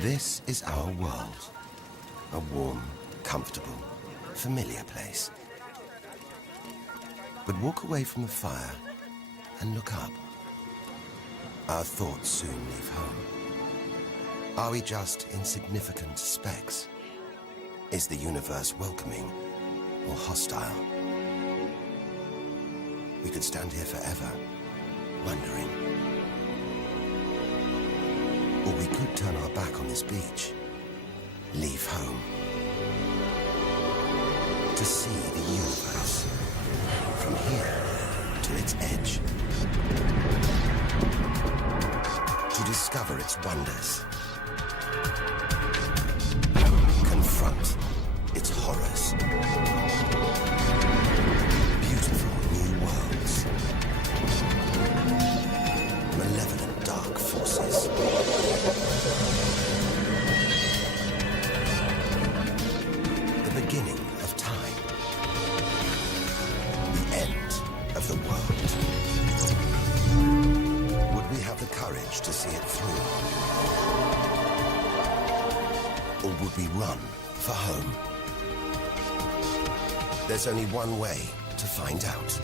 This is our world. A warm, comfortable, familiar place. But walk away from the fire and look up. Our thoughts soon leave home. Are we just insignificant specks? Is the universe welcoming or hostile? We could stand here forever, wondering. Or we could turn our back on this beach, leave home, to see the universe, from here to its edge, to discover its wonders, confront its horrors. Beautiful new worlds, malevolent dark forces. The beginning of time, the end of the world. Would we have the courage to see it through? Or would we run for home? There's only one way to find out.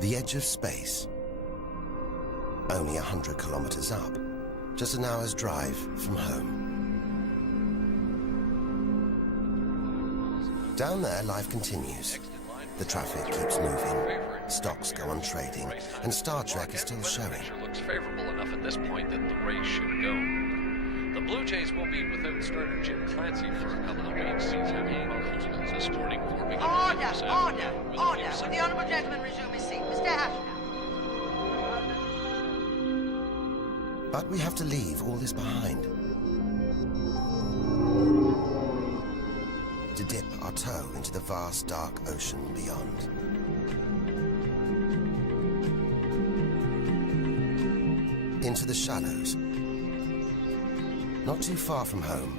The edge of space. Only 100 kilometers up. Just an hour's drive from home. Down there, life continues. The traffic keeps moving. Stocks go on trading. And Star Trek is still showing. Looks favorable enough at this point that the race should go. The Blue Jays will be without starter Jim Clancy for a couple of weeks. He's having problems this morning. Order! Will the honourable gentleman resume his seat? Mr. Ashton. But we have to leave all this behind. To dip our toe into the vast dark ocean beyond. Into the shallows. Not too far from home.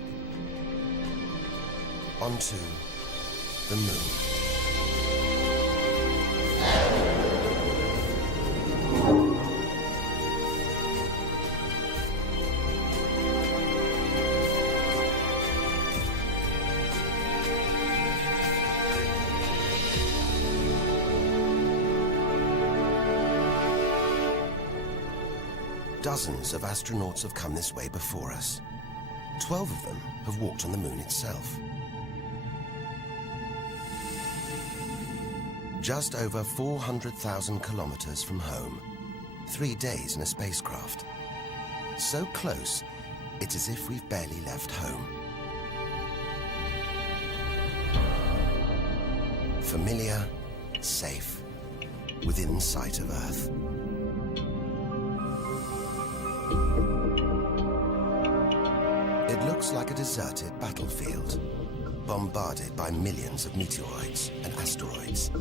Onto the moon. Dozens of astronauts have come this way before us. 12 of them have walked on the moon itself. Just over 400,000 kilometers from home. 3 days in a spacecraft. So close, it's as if we've barely left home. Familiar, safe, within sight of Earth. It looks like a deserted battlefield, bombarded by millions of meteoroids and asteroids.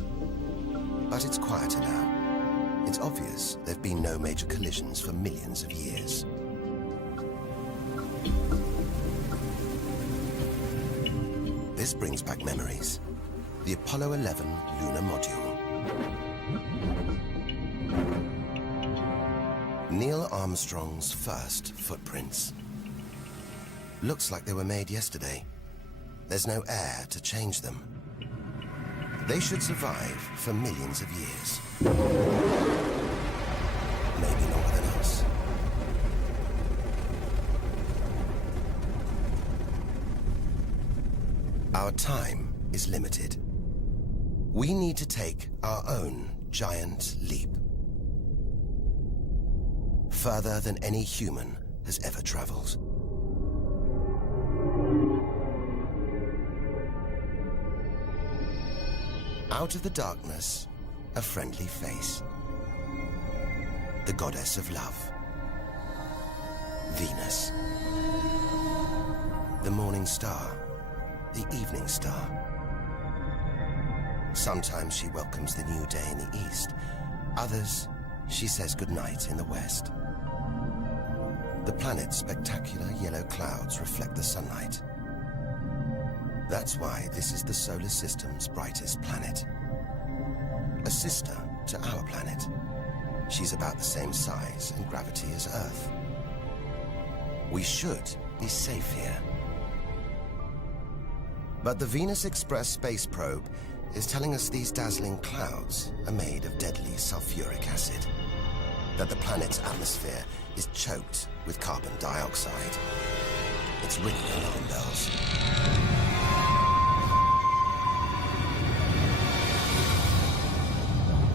But it's quieter now. It's obvious there have been no major collisions for millions of years. This brings back memories. The Apollo 11 lunar module. Neil Armstrong's first footprints. Looks like they were made yesterday. There's no air to change them. They should survive for millions of years. Maybe longer than us. Our time is limited. We need to take our own giant leap. Further than any human has ever traveled. Out of the darkness, a friendly face. The goddess of love. Venus. The morning star. The evening star. Sometimes she welcomes the new day in the east. Others, she says goodnight in the west. The planet's spectacular yellow clouds reflect the sunlight. That's why this is the solar system's brightest planet. A sister to our planet. She's about the same size and gravity as Earth. We should be safe here. But the Venus Express space probe is telling us these dazzling clouds are made of deadly sulfuric acid. That the planet's atmosphere is choked with carbon dioxide. It's ringing alarm bells.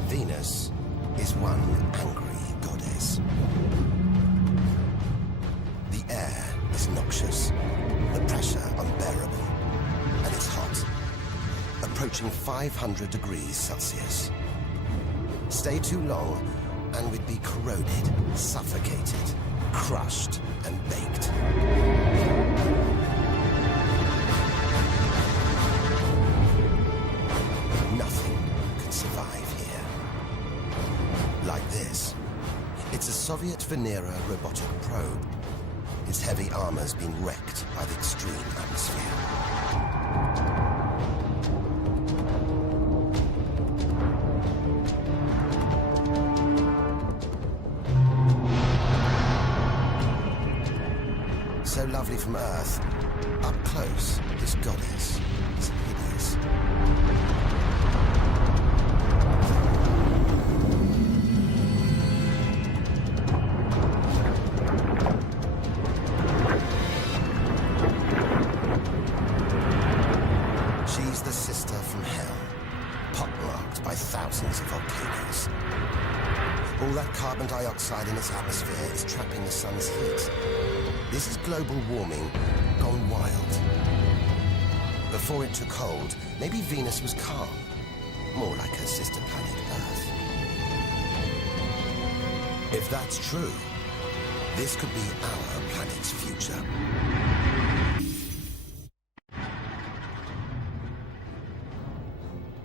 Venus is one angry goddess. The air is noxious, the pressure unbearable, and it's hot, approaching 500 degrees Celsius. Stay too long, and we'd be corroded, suffocated, crushed, and baked. Nothing can survive here. Like this. It's a Soviet Venera robotic probe. Its heavy armor's been wrecked by the extreme atmosphere. So lovely from Earth, up close, this goddess is hideous. She's the sister from hell, pockmarked by thousands of volcanoes. All that carbon dioxide in its atmosphere is trapping the sun's heat. This is global warming gone wild. Before it took hold, maybe Venus was calm, more like her sister planet Earth. If that's true, this could be our planet's future.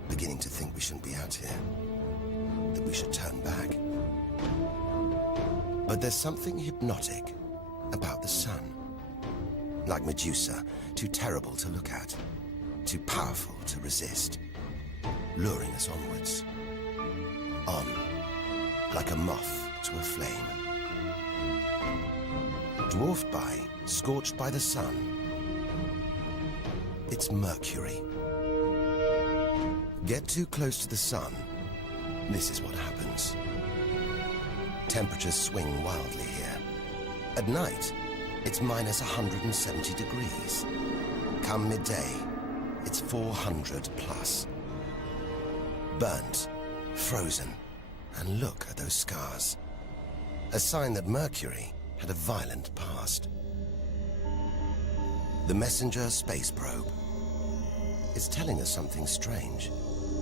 Beginning to think we shouldn't be out here, that we should turn back. But there's something hypnotic about the sun. Like Medusa, too terrible to look at, too powerful to resist, luring us onwards. On, like a moth to a flame. Dwarfed by, scorched by the sun, it's Mercury. Get too close to the sun, this is what happens. Temperatures swing wildly here. At night, it's minus 170 degrees. Come midday, it's 400 plus. Burnt, frozen, and look at those scars. A sign that Mercury had a violent past. The Messenger space probe is telling us something strange.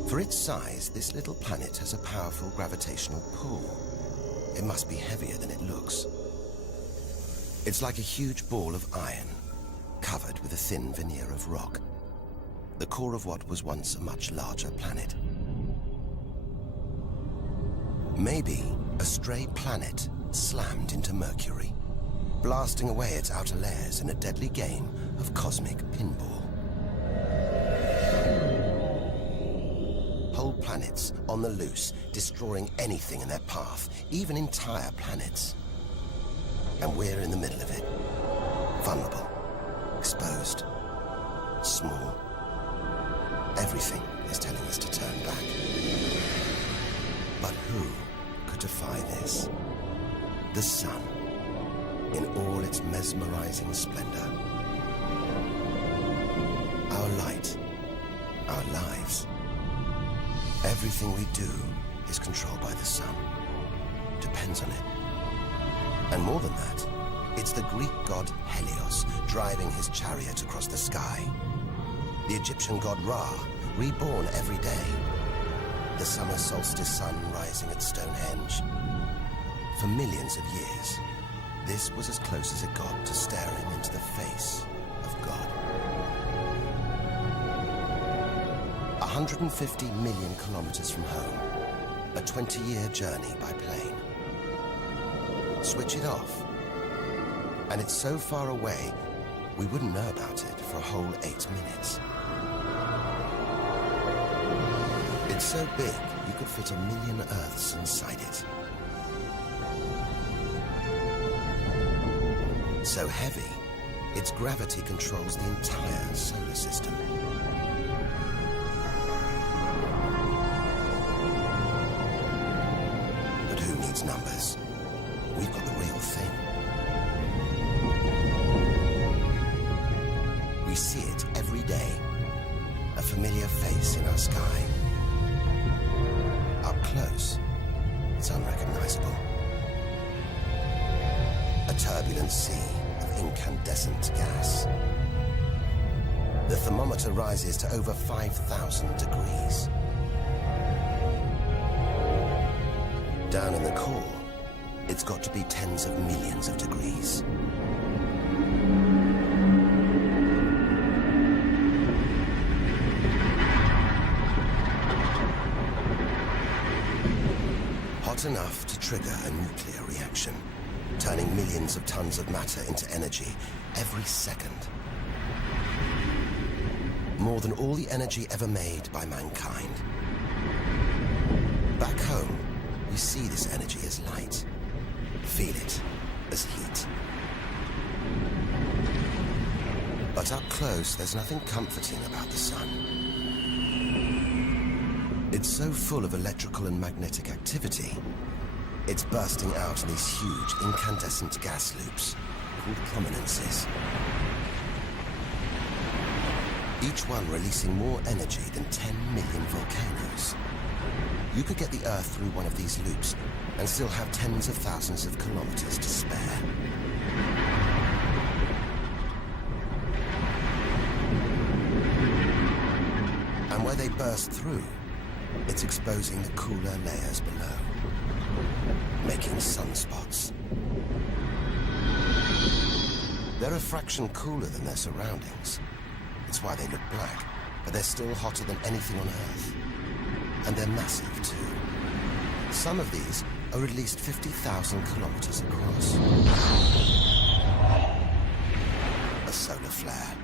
For its size, this little planet has a powerful gravitational pull. It must be heavier than it looks. It's like a huge ball of iron, covered with a thin veneer of rock. The core of what was once a much larger planet. Maybe a stray planet slammed into Mercury, blasting away its outer layers in a deadly game of cosmic pinball. Whole planets on the loose, destroying anything in their path, even entire planets. And we're in the middle of it. Vulnerable, exposed, small. Everything is telling us to turn back. But who could defy this? The sun, in all its mesmerizing splendor. Our light, our lives. Everything we do is controlled by the sun. Depends on it. And more than that, it's the Greek god Helios driving his chariot across the sky. The Egyptian god Ra, reborn every day. The summer solstice sun rising at Stonehenge. For millions of years, this was as close as it got to staring into the face of God. 150 million kilometers from home, a 20-year journey by plane. Switch it off, and it's so far away, we wouldn't know about it for a whole 8 minutes. It's so big, you could fit 1 million Earths inside it. So heavy, its gravity controls the entire solar system. But who needs numbers? We've got the real thing. We see it every day, a familiar face in our sky. Up close, it's unrecognizable. A turbulent sea of incandescent gas. The thermometer rises to over 5,000 degrees. Down in the core, it's got to be tens of millions of degrees. Hot enough to trigger a nuclear reaction, turning millions of tons of matter into energy every second. More than all the energy ever made by mankind. Back home, we see this energy as light, feel it as heat. But up close, there's nothing comforting about the sun. It's so full of electrical and magnetic activity, it's bursting out in these huge incandescent gas loops called prominences. Each one releasing more energy than 10 million volcanoes. You could get the Earth through one of these loops and still have tens of thousands of kilometers to spare. And where they burst through, it's exposing the cooler layers below, making sunspots. They're a fraction cooler than their surroundings. It's why they look black, but they're still hotter than anything on Earth. And they're massive, too. Some of these are at least 50,000 kilometers across. A solar flare.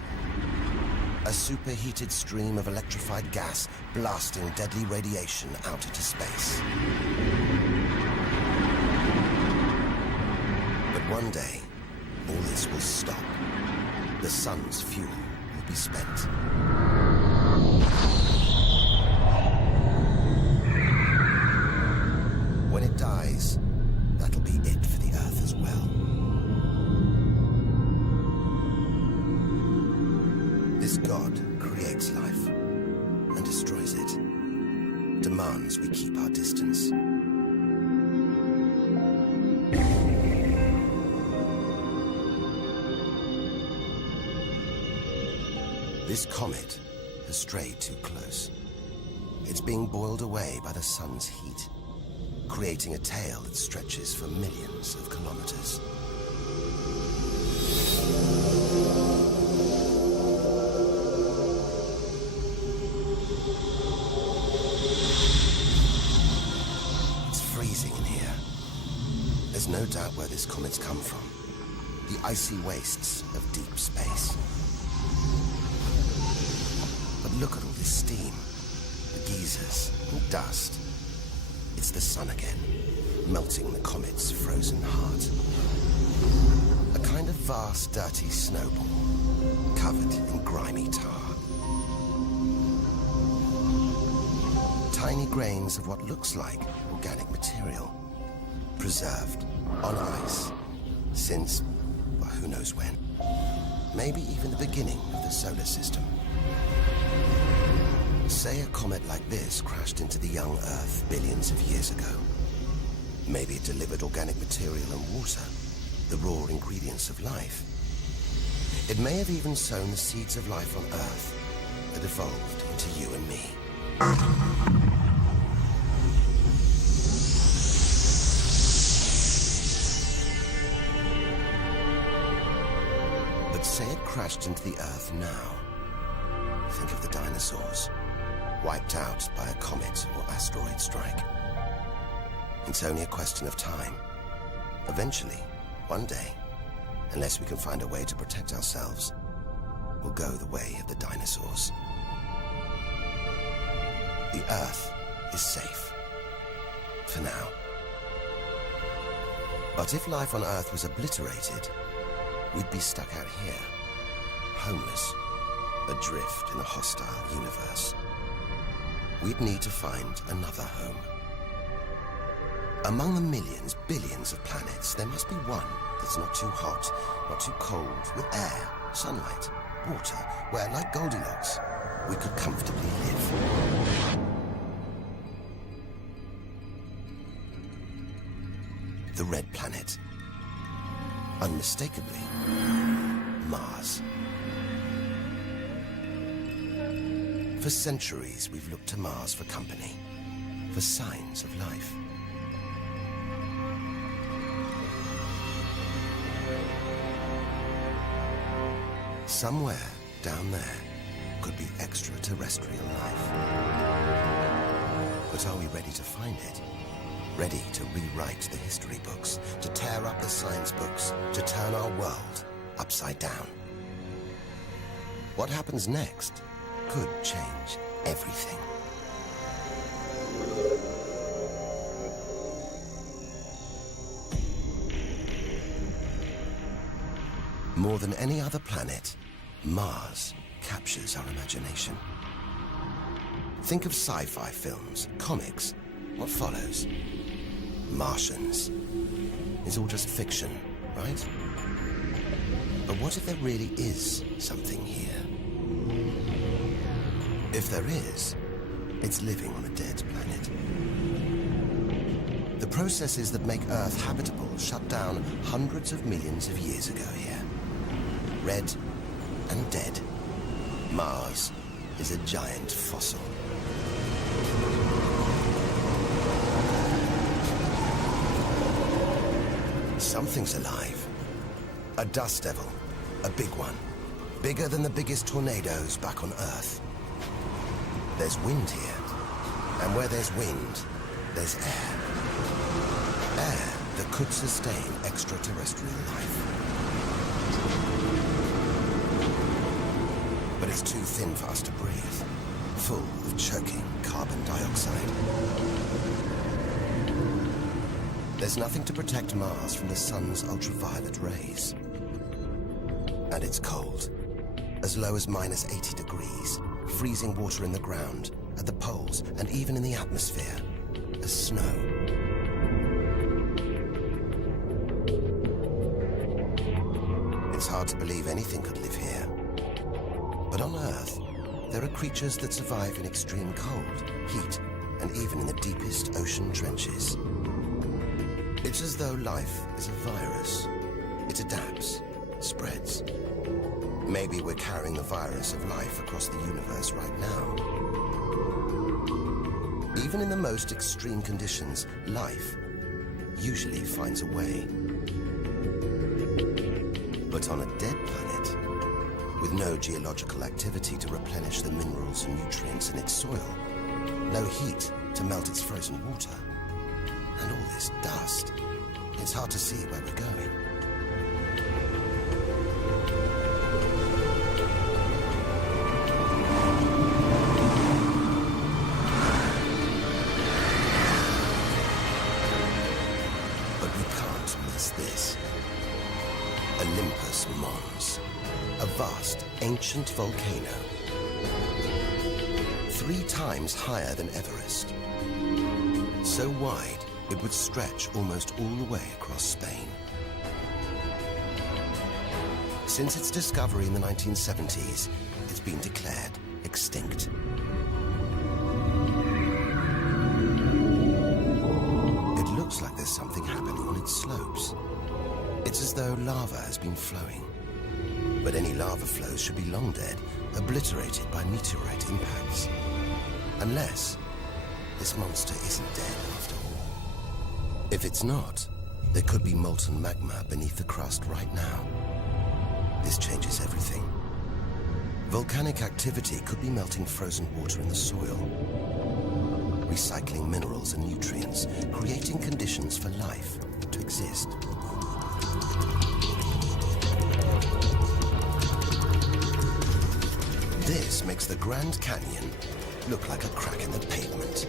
A superheated stream of electrified gas blasting deadly radiation out into space. But one day, all this will stop. The sun's fuel will be spent. When it dies, that'll be it for the Earth as well. This God creates life and destroys it, demands we keep our distance. This comet has strayed too close. It's being boiled away by the sun's heat, creating a tail that stretches for millions of kilometers. It's freezing in here. There's no doubt where this comet's come from. The icy wastes of deep space. But look at all this steam, the geysers, and dust. It's the sun again, melting the comet's frozen heart. A kind of vast, dirty snowball, covered in grimy tar. Tiny grains of what looks like organic material, preserved on ice since, well, who knows when. Maybe even the beginning of the solar system. Say a comet like this crashed into the young Earth billions of years ago. Maybe it delivered organic material and water, the raw ingredients of life. It may have even sown the seeds of life on Earth that evolved into you and me. But say it crashed into the Earth now. Think of the dinosaurs, wiped out by a comet or asteroid strike. It's only a question of time. Eventually, one day, unless we can find a way to protect ourselves, we'll go the way of the dinosaurs. The Earth is safe. For now. But if life on Earth was obliterated, we'd be stuck out here, homeless, adrift in a hostile universe. We'd need to find another home. Among the millions, billions of planets, there must be one that's not too hot, not too cold, with air, sunlight, water, where, like Goldilocks, we could comfortably live. The red planet. Unmistakably, Mars. For centuries, we've looked to Mars for company, for signs of life. Somewhere down there could be extraterrestrial life. But are we ready to find it? Ready to rewrite the history books, to tear up the science books, to turn our world upside down? What happens next could change everything. More than any other planet, Mars captures our imagination. Think of sci-fi films, comics. What follows? Martians. It's all just fiction, right? But what if there really is something here? If there is, it's living on a dead planet. The processes that make Earth habitable shut down hundreds of millions of years ago here. Red and dead. Mars is a giant fossil. Something's alive. A dust devil. A big one. Bigger than the biggest tornadoes back on Earth. There's wind here. And where there's wind, there's air. Air that could sustain extraterrestrial life. But it's too thin for us to breathe. Full of choking carbon dioxide. There's nothing to protect Mars from the sun's ultraviolet rays. And it's cold. As low as -80 degrees. Freezing water in the ground, at the poles, and even in the atmosphere. As snow. It's hard to believe anything could live here. But on Earth, there are creatures that survive in extreme cold, heat, and even in the deepest ocean trenches. It's as though life is a virus. It adapts, spreads. Maybe we're carrying the virus of life across the universe right now. Even in the most extreme conditions, life usually finds a way. But on a dead planet, with no geological activity to replenish the minerals and nutrients in its soil, no heat to melt its frozen water, and all this dust, it's hard to see where we're going. But we can't miss this. Olympus Mons, a vast, ancient volcano. 3 times higher than Everest. So wide, it would stretch almost all the way across Spain. Since its discovery in the 1970s, it's been declared extinct. It looks like there's something happening on its slopes. It's as though lava has been flowing. But any lava flows should be long dead, obliterated by meteorite impacts. Unless this monster isn't dead after all. If it's not, there could be molten magma beneath the crust right now. This changes everything. Volcanic activity could be melting frozen water in the soil. recycling minerals and nutrients, creating conditions for life to exist. This makes the Grand Canyon look like a crack in the pavement.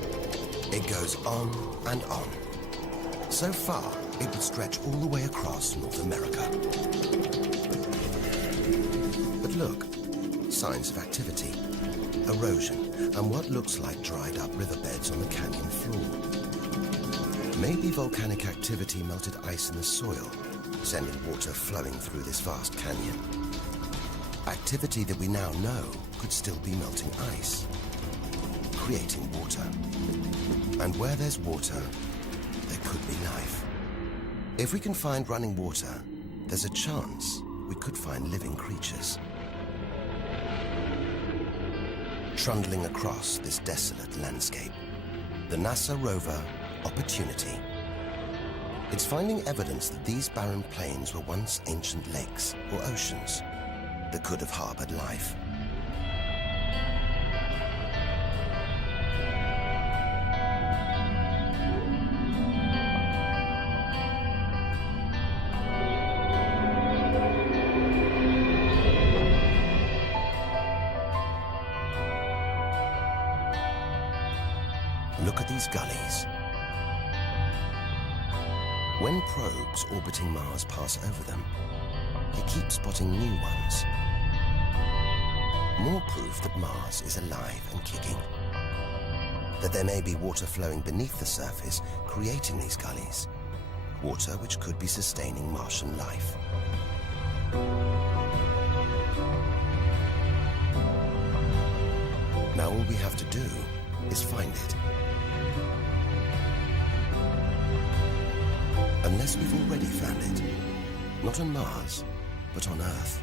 It goes on and on. So far, it would stretch all the way across North America. But look, signs of activity, erosion, and what looks like dried up riverbeds on the canyon floor. Maybe volcanic activity melted ice in the soil, sending water flowing through this vast canyon. Activity that we now know could still be melting ice, creating water. And where there's water, there could be life. If we can find running water, there's a chance we could find living creatures. Trundling across this desolate landscape, the NASA rover Opportunity. It's finding evidence that these barren plains were once ancient lakes or oceans that could have harbored life. Look at these gullies. When probes orbiting Mars pass over them, they keep spotting new ones. More proof that Mars is alive and kicking. That there may be water flowing beneath the surface, creating these gullies. Water which could be sustaining Martian life. Now all we have to do is find it. Unless we've already found it. Not on Mars, but on Earth.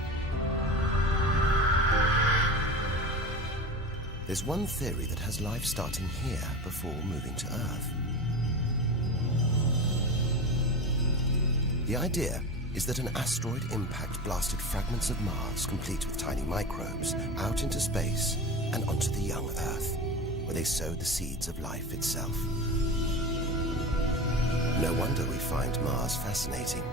There's one theory that has life starting here before moving to Earth. The idea is that an asteroid impact blasted fragments of Mars, complete with tiny microbes, out into space and onto the young Earth, where they sowed the seeds of life itself. No wonder we find Mars fascinating.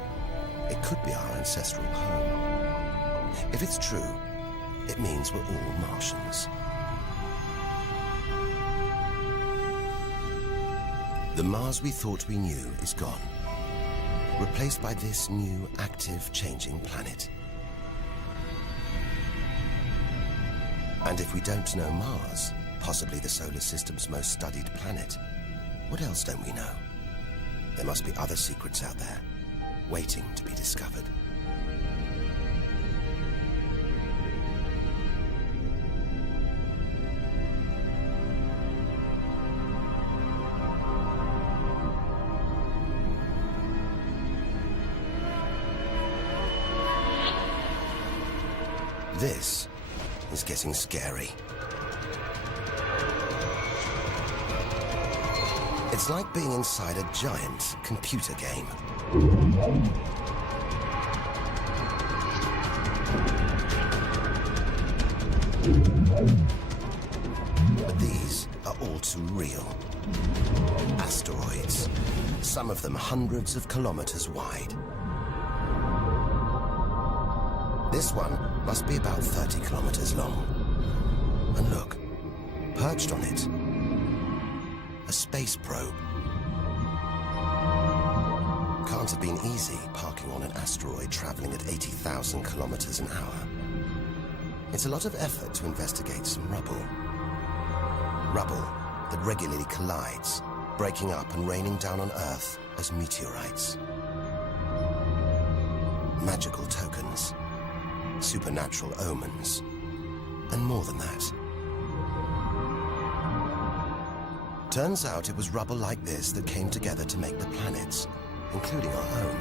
It could be our ancestral home. If it's true, it means we're all Martians. The Mars we thought we knew is gone, replaced by this new, active, changing planet. And if we don't know Mars, possibly the solar system's most studied planet, what else don't we know? There must be other secrets out there, waiting to be discovered. This is getting scary. It's like being inside a giant computer game. But these are all too real. Asteroids, some of them hundreds of kilometers wide. This one must be about 30 kilometers long. And look, perched on it, a space probe. Can't have been easy parking on an asteroid traveling at 80,000 kilometers an hour. It's a lot of effort to investigate some rubble. Rubble that regularly collides, breaking up and raining down on Earth as meteorites. Magical tokens, supernatural omens, and more than that. Turns out it was rubble like this that came together to make the planets, including our own.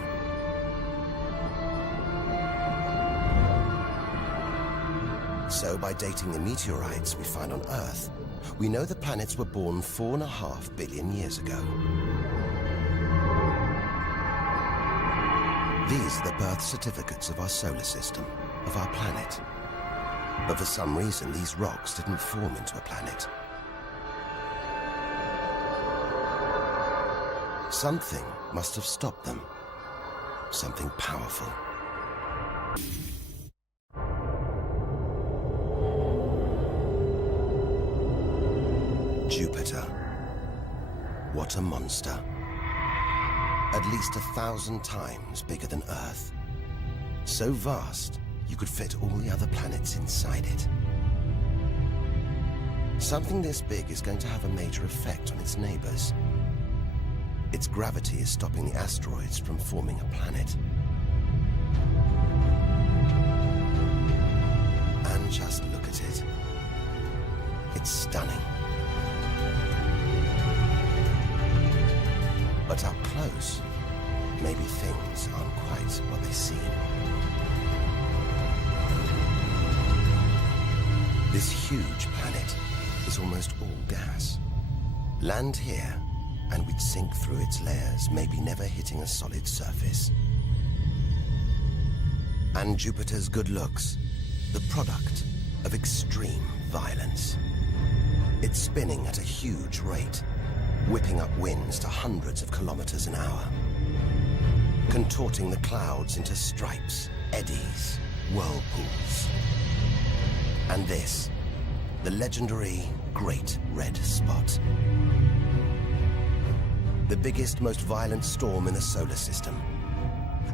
So by dating the meteorites we find on Earth, we know the planets were born 4.5 billion years ago. These are the birth certificates of our solar system, of our planet. But for some reason, these rocks didn't form into a planet. Something must have stopped them. Something powerful. Jupiter. What a monster. At least 1,000 times bigger than Earth. So vast, you could fit all the other planets inside it. Something this big is going to have a major effect on its neighbors. Its gravity is stopping the asteroids from forming a planet. And just look at it. It's stunning. But up close, maybe things aren't quite what they seem. This huge planet is almost all gas. Land here, and we'd sink through its layers, maybe never hitting a solid surface. And Jupiter's good looks, the product of extreme violence. It's spinning at a huge rate, whipping up winds to hundreds of kilometers an hour, contorting the clouds into stripes, eddies, whirlpools. And this, the legendary Great Red Spot. The biggest, most violent storm in the solar system.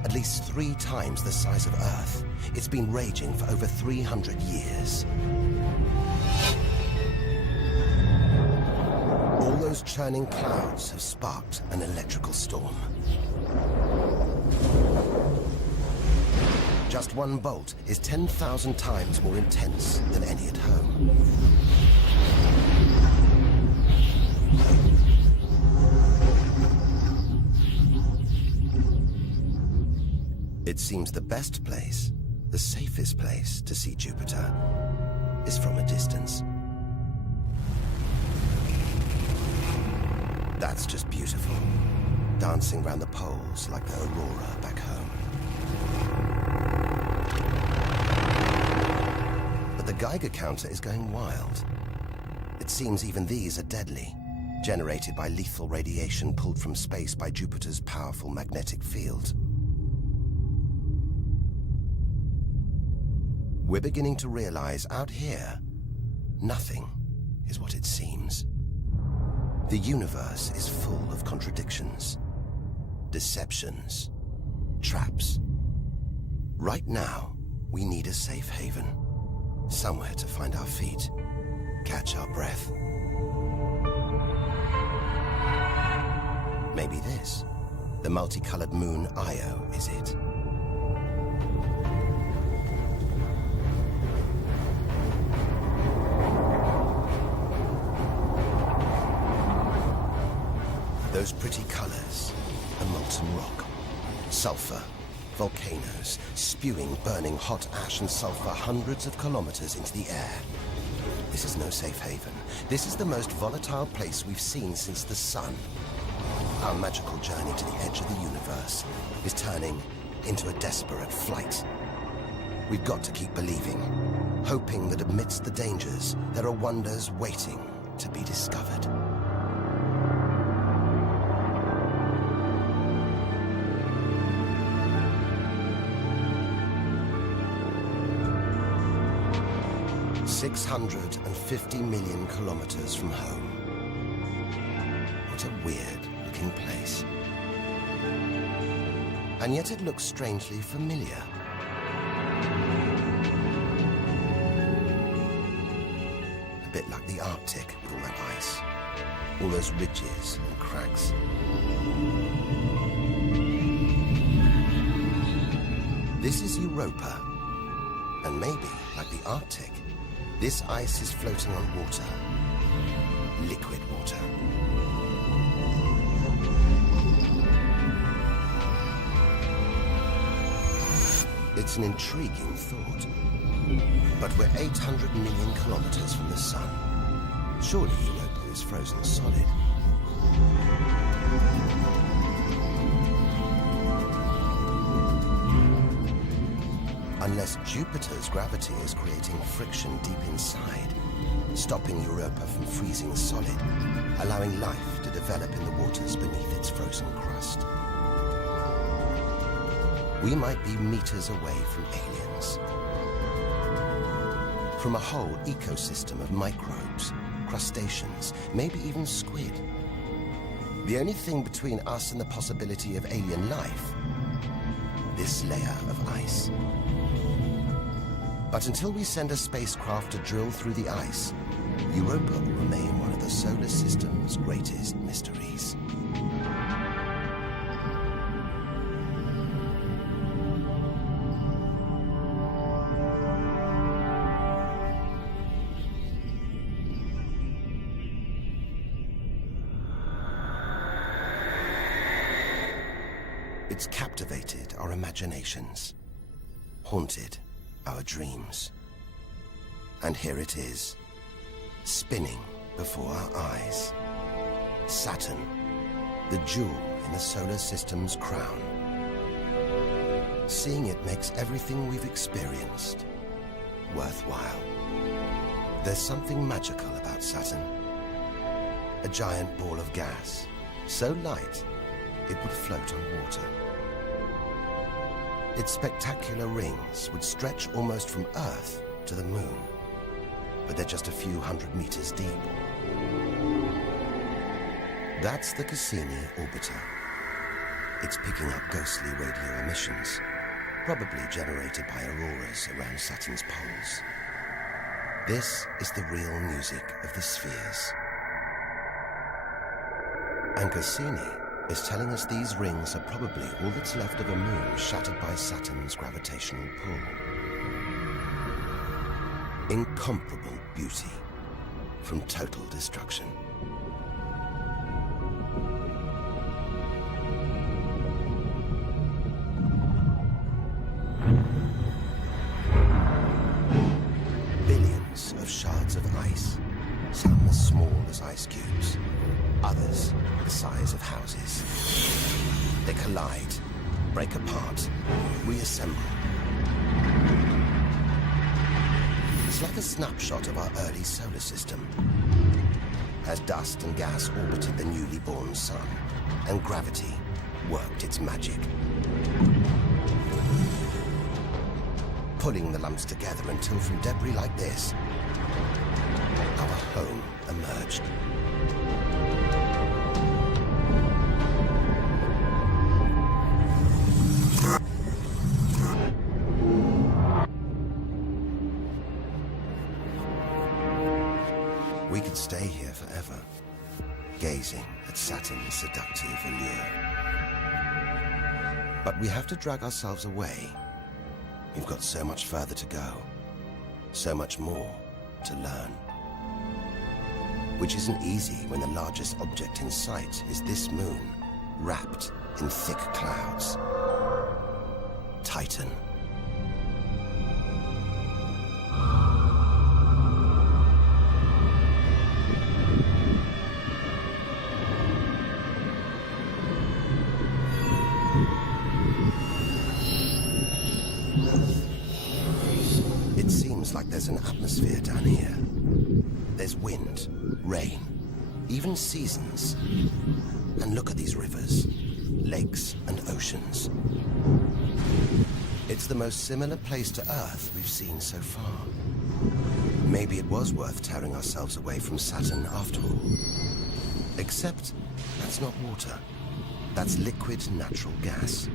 At least 3 times the size of Earth. It's been raging for over 300 years. All those churning clouds have sparked an electrical storm. Just one bolt is 10,000 times more intense than any at home. It seems the best place, the safest place to see Jupiter is from a distance. That's just beautiful, dancing round the poles like the aurora back home. But the Geiger counter is going wild. It seems even these are deadly, generated by lethal radiation pulled from space by Jupiter's powerful magnetic field. We're beginning to realize out here, nothing is what it seems. The universe is full of contradictions, deceptions, traps. Right now, we need a safe haven, somewhere to find our feet, catch our breath. Maybe this, the multicolored moon Io, is it? Those pretty colors, a molten rock, sulfur, volcanoes, spewing burning hot ash and sulfur hundreds of kilometers into the air. This is no safe haven. This is the most volatile place we've seen since the sun. Our magical journey to the edge of the universe is turning into a desperate flight. We've got to keep believing, hoping that amidst the dangers, there are wonders waiting to be discovered. $650 million kilometers from home. What a weird-looking place. And yet it looks strangely familiar. A bit like the Arctic with all that ice. All those ridges and cracks. This is Europa. And maybe, like the Arctic, this ice is floating on water. Liquid water. It's an intriguing thought. But we're 800 million kilometers from the sun. Surely Europa is frozen solid. Unless Jupiter's gravity is creating friction deep inside, stopping Europa from freezing solid, allowing life to develop in the waters beneath its frozen crust. We might be meters away from aliens. From a whole ecosystem of microbes, crustaceans, maybe even squid. The only thing between us and the possibility of alien life, this layer of ice. But until we send a spacecraft to drill through the ice, Europa will remain one of the solar system's greatest mysteries. It's captivated our imaginations, haunted our dreams. And here it is, spinning before our eyes. Saturn, the jewel in the solar system's crown. Seeing it makes everything we've experienced worthwhile. There's something magical about Saturn. A giant ball of gas, so light it would float on water. Its spectacular rings would stretch almost from Earth to the Moon, but they're just a few hundred meters deep. That's the Cassini orbiter. It's picking up ghostly radio emissions, probably generated by auroras around Saturn's poles. This is the real music of the spheres. And Cassini is telling us these rings are probably all that's left of a moon shattered by Saturn's gravitational pull. Incomparable beauty from total destruction. Billions of shards of ice, some as small as ice cubes, others the size of houses. They collide, break apart, reassemble. It's like a snapshot of our early solar system, as dust and gas orbited the newly born sun, and gravity worked its magic, pulling the lumps together until from debris like this, our home emerged. We could stay here forever, gazing at Saturn's seductive allure. But we have to drag ourselves away. We've got so much further to go, so much more to learn. Which isn't easy when the largest object in sight is this moon, wrapped in thick clouds. Titan. It seems like there's an atmosphere down here. There's wind, rain, even seasons. And look at these rivers, lakes and oceans. It's the most similar place to Earth we've seen so far. Maybe it was worth tearing ourselves away from Saturn after all. Except that's not water. That's liquid natural gas.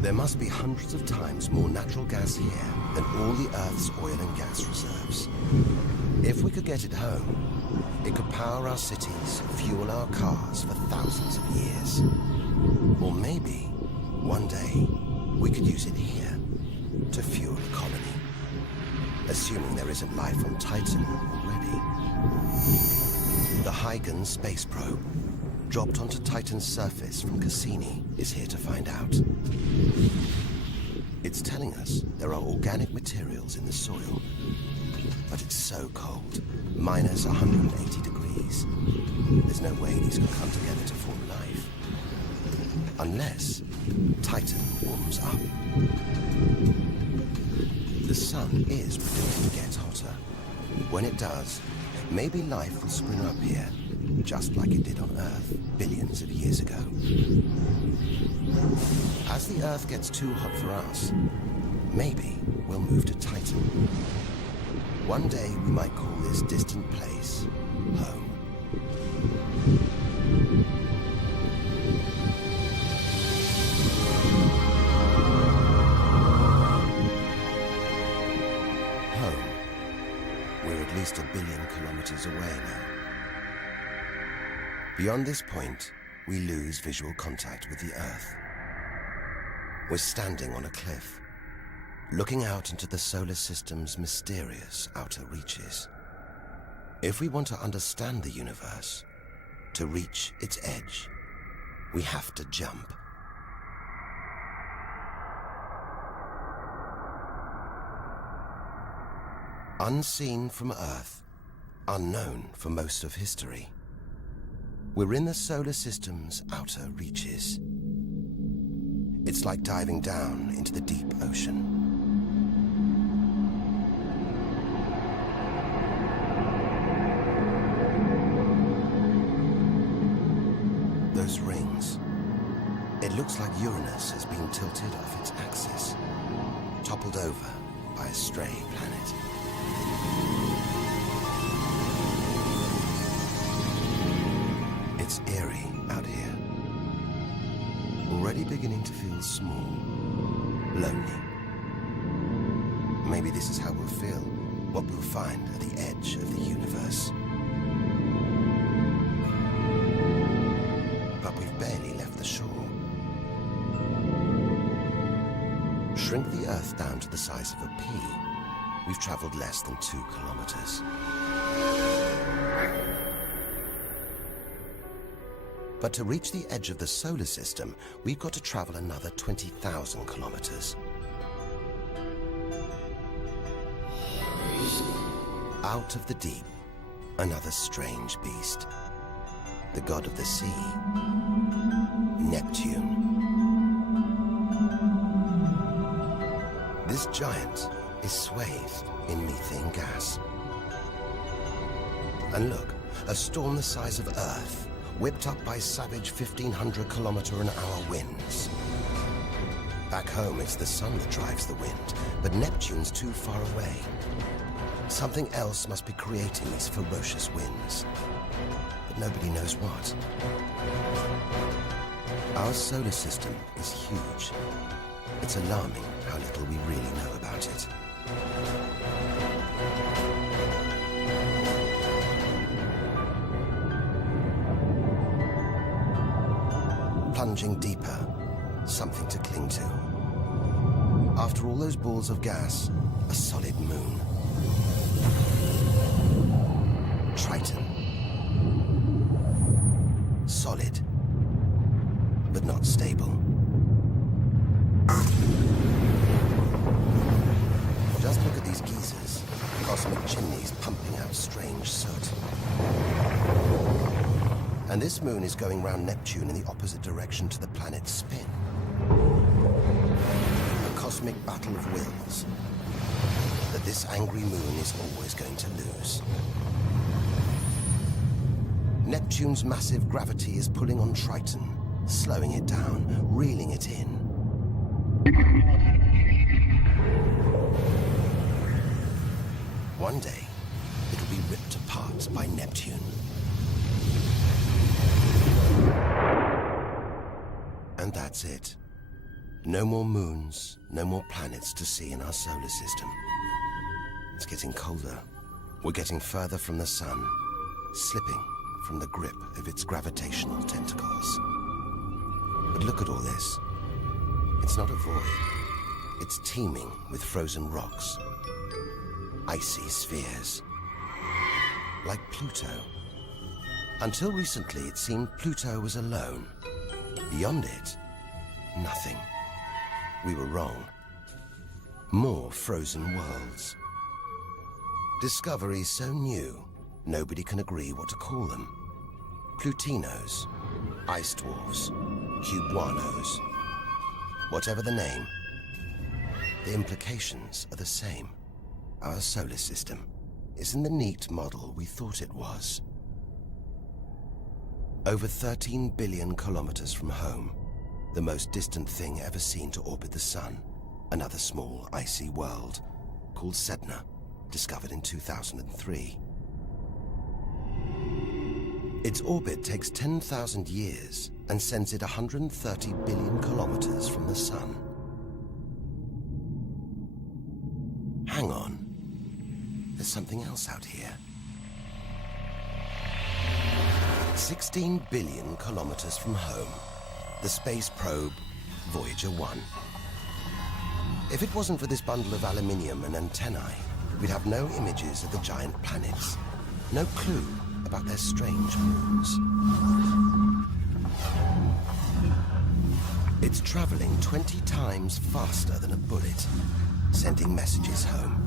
There must be hundreds of times more natural gas here than all the Earth's oil and gas reserves. If we could get it home, it could power our cities, fuel our cars for thousands of years. Or maybe, one day, we could use it here to fuel a colony. Assuming there isn't life on Titan already. The Huygens space probe, dropped onto Titan's surface from Cassini, is here to find out. It's telling us there are organic materials in the soil, but it's so cold, minus 180 degrees. There's no way these can come together to form life. Unless Titan warms up. The sun is predicted to get hotter. When it does, maybe life will spring up here, just like it did on Earth billions of years ago. As the Earth gets too hot for us, maybe we'll move to Titan. One day we might call this distant place home. Home. We're at least 1 billion kilometers away now. Beyond this point, we lose visual contact with the Earth. We're standing on a cliff, looking out into the solar system's mysterious outer reaches. If we want to understand the universe, to reach its edge, we have to jump. Unseen from Earth, unknown for most of history, we're in the solar system's outer reaches. It's like diving down into the deep ocean. Those rings. It looks like Uranus has been tilted off its axis, toppled over by a stray planet. It's eerie out here. Already beginning to feel small, lonely. Maybe this is how we'll feel, what we'll find at the edge of the universe. But we've barely left the shore. Shrink the Earth down to the size of a pea. We've traveled less than 2 kilometers. But to reach the edge of the solar system, we've got to travel another 20,000 kilometers. Out of the deep, another strange beast. The god of the sea, Neptune. This giant is swathed in methane gas. And look, a storm the size of Earth, whipped up by savage 1,500 kilometer-an-hour winds. Back home, it's the sun that drives the wind, but Neptune's too far away. Something else must be creating these ferocious winds, but nobody knows what. Our solar system is huge. It's alarming how little we really know about it. Plunging deeper, something to cling to. After all those balls of gas, a solid moon. Triton. Solid, but not stable. Just look at these geysers, cosmic chimneys pumping out strange soot. And this moon is going round Neptune in the opposite direction to the planet's spin. A cosmic battle of wills that this angry moon is always going to lose. Neptune's massive gravity is pulling on Triton, slowing it down, reeling it in. One day, it'll be ripped apart by Neptune. And that's it. No more moons, no more planets to see in our solar system. It's getting colder. We're getting further from the sun, slipping from the grip of its gravitational tentacles. But look at all this. It's not a void. It's teeming with frozen rocks, icy spheres, like Pluto. Until recently, it seemed Pluto was alone. Beyond it, nothing. We were wrong. More frozen worlds. Discoveries so new, nobody can agree what to call them. Plutinos, ice dwarfs, cubanos. Whatever the name, the implications are the same. Our solar system isn't the neat model we thought it was. Over 13 billion kilometers from home, the most distant thing ever seen to orbit the Sun, another small, icy world called Sedna, discovered in 2003. Its orbit takes 10,000 years and sends it 130 billion kilometers from the Sun. Hang on. There's something else out here. 16 billion kilometers from home, the space probe Voyager 1. If it wasn't for this bundle of aluminium and antennae, we'd have no images of the giant planets, no clue about their strange moons. It's traveling 20 times faster than a bullet, sending messages home.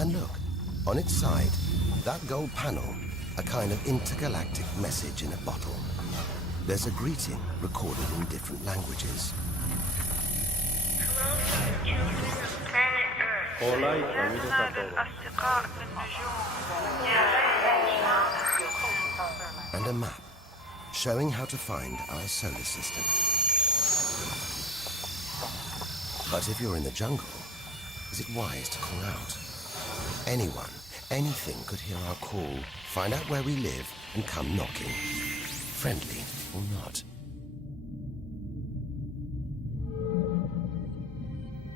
And look, on its side, that gold panel, a kind of intergalactic message in a bottle. There's a greeting recorded in different languages. And a map showing how to find our solar system. But if you're in the jungle, is it wise to call out? Anyone, anything could hear our call, find out where we live, and come knocking. Friendly or not.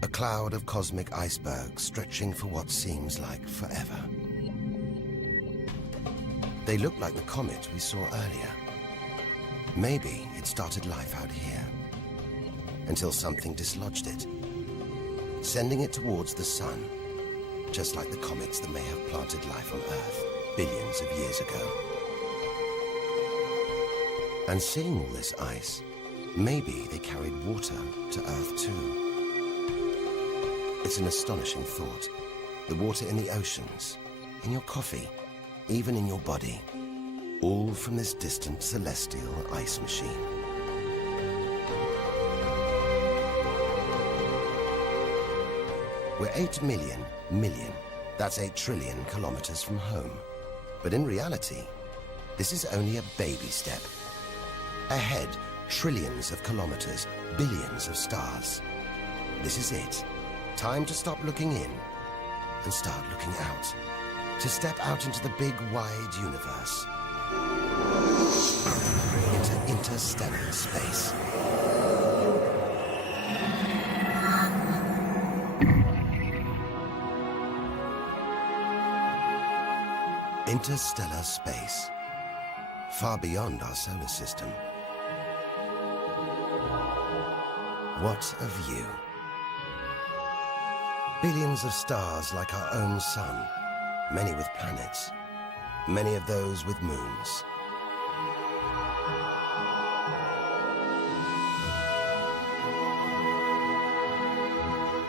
A cloud of cosmic icebergs stretching for what seems like forever. They look like the comet we saw earlier. Maybe it started life out here, until something dislodged it, sending it towards the Sun, just like the comets that may have planted life on Earth billions of years ago. And seeing all this ice, maybe they carried water to Earth too. It's an astonishing thought. The water in the oceans, in your coffee, even in your body, all from this distant celestial ice machine. We're 8 million, that's 8 trillion kilometers from home. But in reality, this is only a baby step. Ahead, trillions of kilometers, billions of stars. This is it. Time to stop looking in and start looking out. To step out into the big, wide universe. Into interstellar space. Interstellar space. Far beyond our solar system. What a view. Billions of stars like our own sun, many with planets, many of those with moons.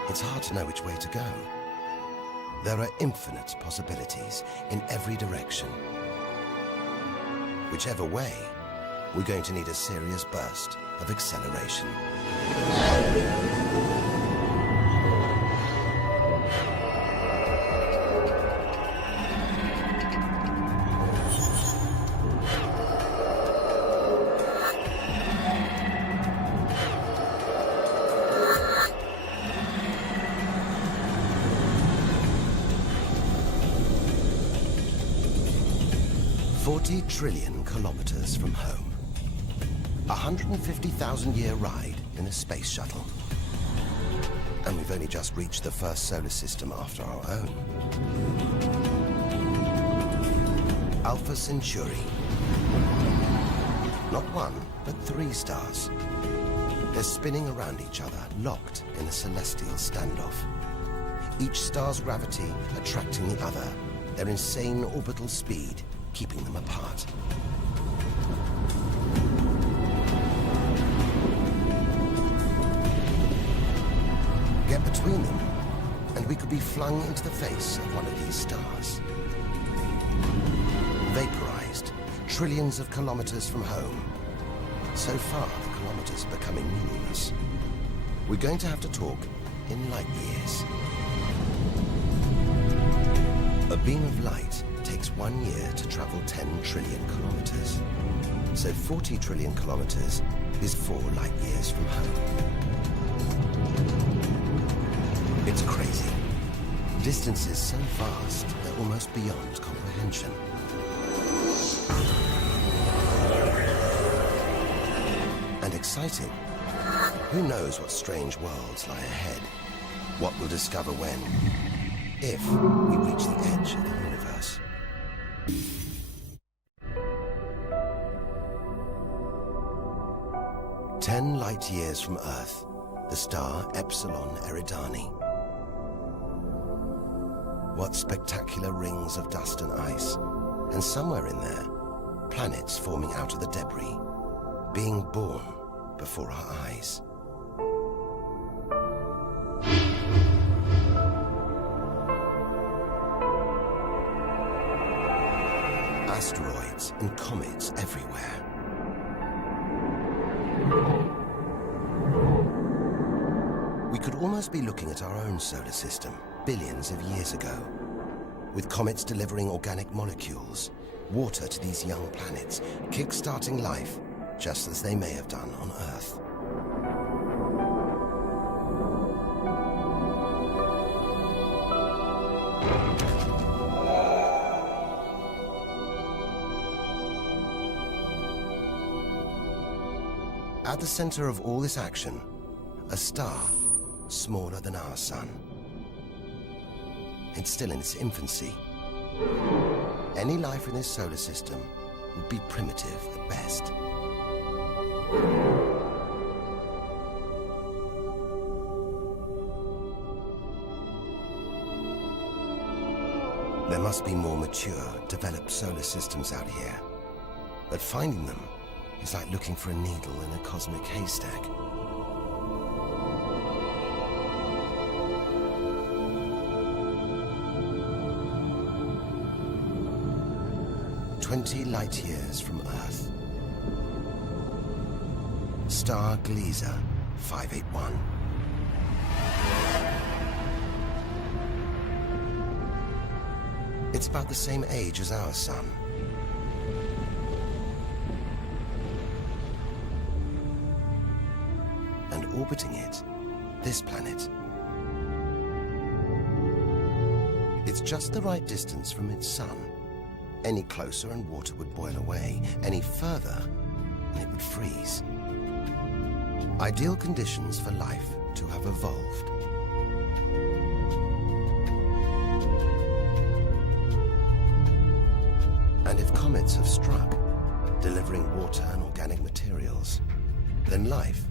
It's hard to know which way to go. There are infinite possibilities in every direction. Whichever way, we're going to need a serious burst of acceleration. Trillion kilometers from home. 150,000-year ride in a space shuttle. And we've only just reached the first solar system after our own. Alpha Centauri. Not one, but 3 stars. They're spinning around each other, locked in a celestial standoff. Each star's gravity attracting the other, their insane orbital speed keeping them apart. Get between them, and we could be flung into the face of one of these stars. Vaporized, trillions of kilometers from home. So far, the kilometers are becoming meaningless. We're going to have to talk in light years. beam of light takes 1 year to travel 10 trillion kilometers. So 40 trillion kilometers is 4 light years from home. It's crazy. Distances so vast, they're almost beyond comprehension. And exciting. Who knows what strange worlds lie ahead? What we'll discover when, if we reach the edge of the universe. "10 light years from Earth, the star Epsilon Eridani. What spectacular rings of dust and ice, and somewhere in there, planets forming out of the debris, being born before our eyes. Asteroids and comets everywhere. We could almost be looking at our own solar system, billions of years ago, with comets delivering organic molecules, water to these young planets, kick-starting life, just as they may have done on Earth. At the center of all this action, a star smaller than our sun. It's still in its infancy. Any life in this solar system would be primitive at best. There must be more mature, developed solar systems out here. But finding them is like looking for a needle in a cosmic haystack. "20 light years from Earth. Star Gliese 581. It's about the same age as our sun. And orbiting it, this planet. It's just the right distance from its sun. Any closer and water would boil away. Any further, and it would freeze. Ideal conditions for life to have evolved. And if comets have struck, delivering water and organic materials, then life,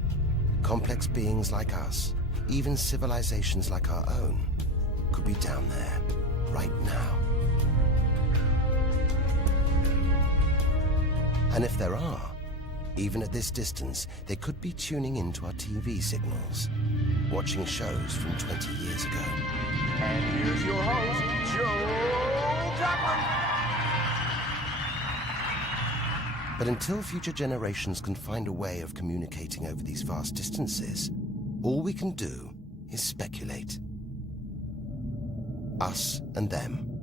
complex beings like us, even civilizations like our own, could be down there, right now. And if there are, even at this distance, they could be tuning into our TV signals, watching shows from 20 years ago. And here's your host, Joe Duckman. But until future generations can find a way of communicating over these vast distances, all we can do is speculate. Us and them,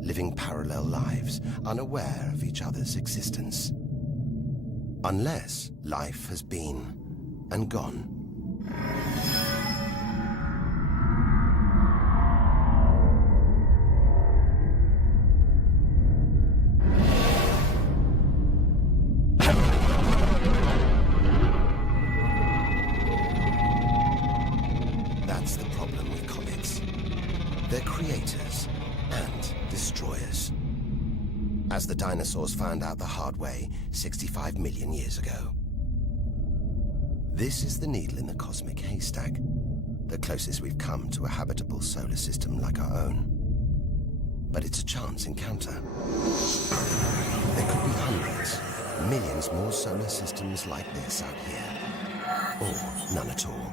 living parallel lives, unaware of each other's existence. Unless life has been and gone. That's the problem with comets. They're creators and destroyers. As the dinosaurs found out the hard way 65 million years ago. This is the needle in the cosmic haystack, the closest we've come to a habitable solar system like our own. But it's a chance encounter. There could be hundreds, millions more solar systems like this out here. Or none at all.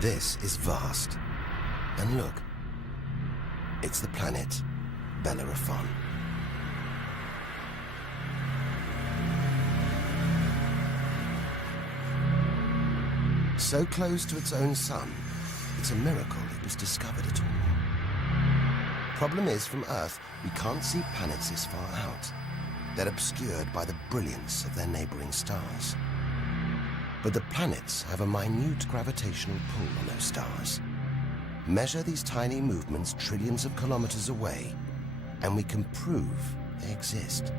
This is vast. And look, it's the planet Bellerophon. So close to its own sun, it's a miracle it was discovered at all. Problem is, from Earth, we can't see planets this far out. They're obscured by the brilliance of their neighboring stars. But the planets have a minute gravitational pull on those stars. Measure these tiny movements trillions of kilometers away, and we can prove they exist.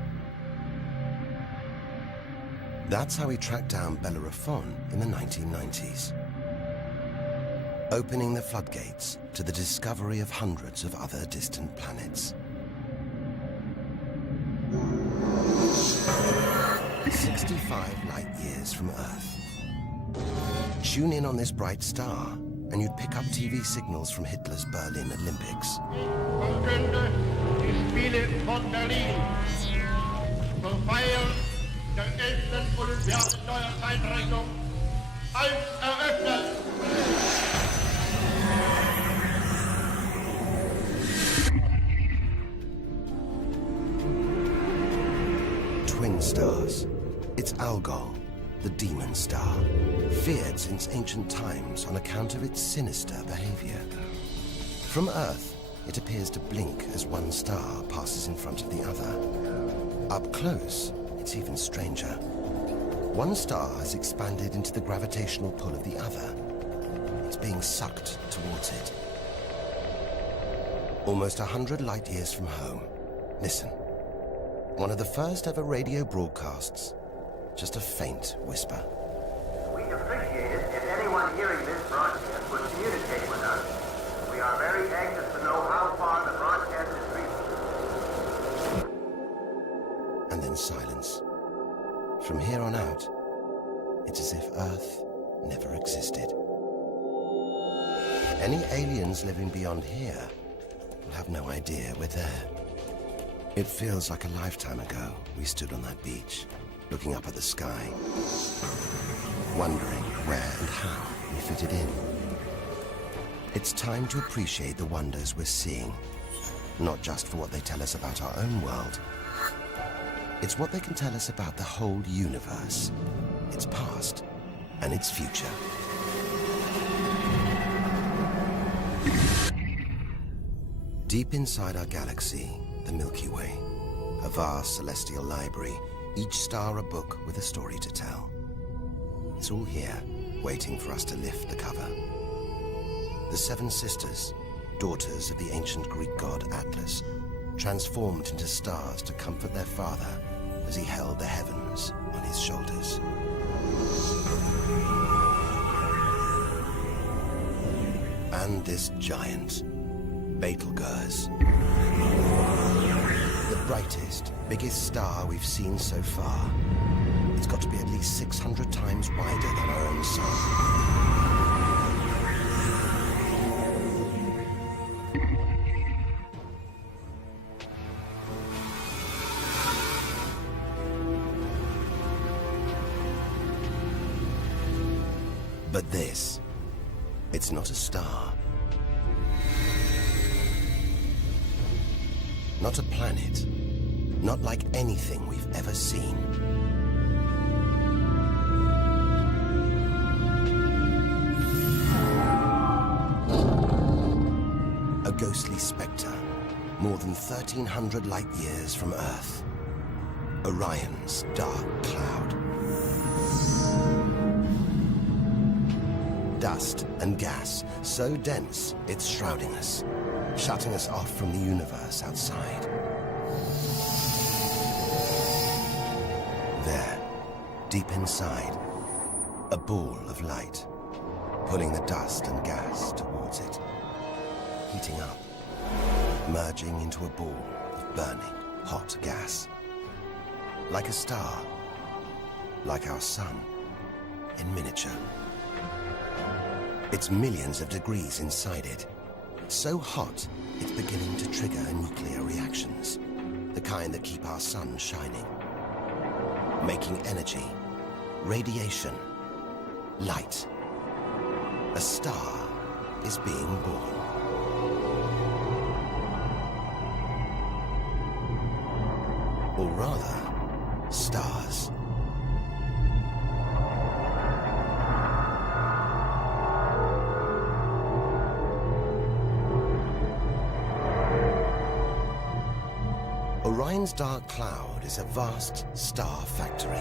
That's how we tracked down Bellerophon in the 1990s, opening the floodgates to the discovery of hundreds of other distant planets. 65 light years from Earth. Tune in on this bright star, and you'd pick up TV signals from Hitler's Berlin Olympics. Verkünde die Spiele von Berlin. Zur Feier der 11. Olympiade neuer Zeitrechnung als eröffnet. Twin stars. It's Algol, the demon star, feared since ancient times on account of its sinister behavior. From Earth, it appears to blink as one star passes in front of the other. Up close, it's even stranger. One star has expanded into the gravitational pull of the other. It's being sucked towards it. Almost 100 light years from home. Listen. One of the first ever radio broadcasts. Just a faint whisper. We'd appreciate it if anyone hearing this broadcast would communicate with us. We are very anxious to know how far the broadcast is reaching. And then silence. From here on out, it's as if Earth never existed. Any aliens living beyond here will have no idea we're there. It feels like a lifetime ago we stood on that beach, looking up at the sky, wondering where and how we fitted in. It's time to appreciate the wonders we're seeing, not just for what they tell us about our own world. It's what they can tell us about the whole universe, its past and its future. Deep inside our galaxy, the Milky Way, a vast celestial library, each star a book with a story to tell. It's all here, waiting for us to lift the cover. The Seven Sisters, daughters of the ancient Greek god Atlas, transformed into stars to comfort their father as he held the heavens on his shoulders. And this giant, Betelgeuse. The brightest, biggest star we've seen so far. It's got to be at least 600 times wider than our own sun. But this, it's not a star. Not a planet. Not like anything we've ever seen. A ghostly spectre, more than 1,300 light years from Earth. Orion's dark cloud. Dust and gas, so dense it's shrouding us, shutting us off from the universe outside. There, deep inside, a ball of light, pulling the dust and gas towards it, heating up, merging into a ball of burning, hot gas. Like a star, like our sun, in miniature. It's millions of degrees inside it. So hot, it's beginning to trigger nuclear reactions, the kind that keep our sun shining. Making energy, radiation, light. A star is being born. Or rather, stars. Orion's dark cloud is a vast star factory.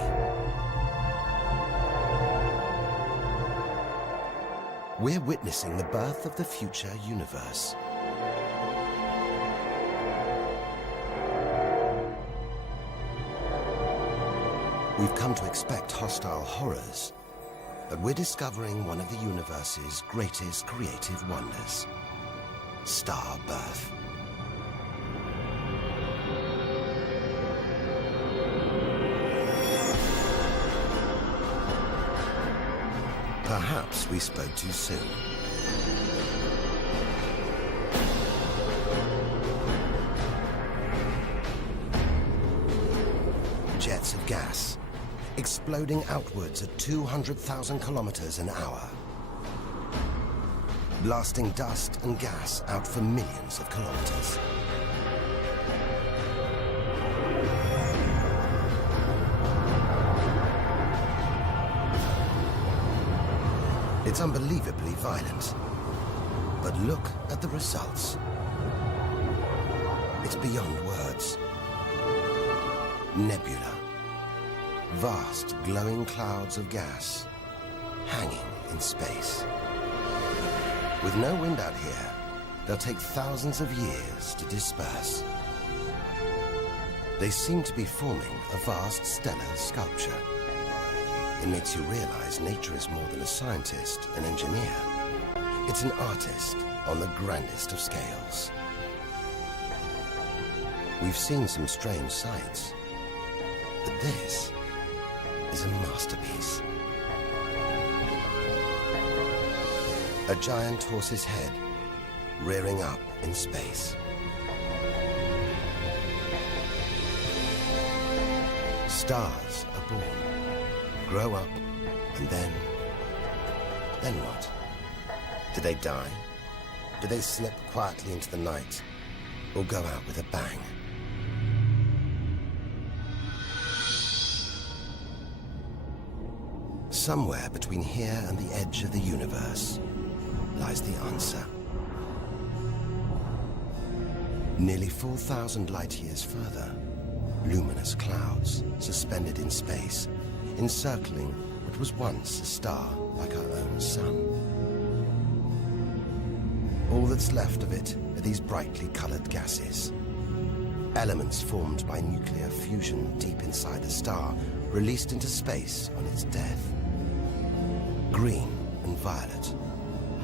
We're witnessing the birth of the future universe. We've come to expect hostile horrors, but we're discovering one of the universe's greatest creative wonders: star birth. Perhaps we spoke too soon. Jets of gas, exploding outwards at 200,000 kilometers an hour, blasting dust and gas out for millions of kilometers. It's unbelievably violent, but look at the results. It's beyond words. Nebula. Vast, glowing clouds of gas hanging in space. With no wind out here, they'll take thousands of years to disperse. They seem to be forming a vast stellar sculpture. It makes you realize nature is more than a scientist, an engineer. It's an artist on the grandest of scales. We've seen some strange sights, but this is a masterpiece. A giant horse's head rearing up in space. Stars are born, grow up, and then what? Do they die? Do they slip quietly into the night, or go out with a bang? Somewhere between here and the edge of the universe lies the answer. Nearly 4,000 light-years further, luminous clouds suspended in space, encircling what was once a star like our own sun. All that's left of it are these brightly colored gases. Elements formed by nuclear fusion deep inside the star, released into space on its death. Green and violet,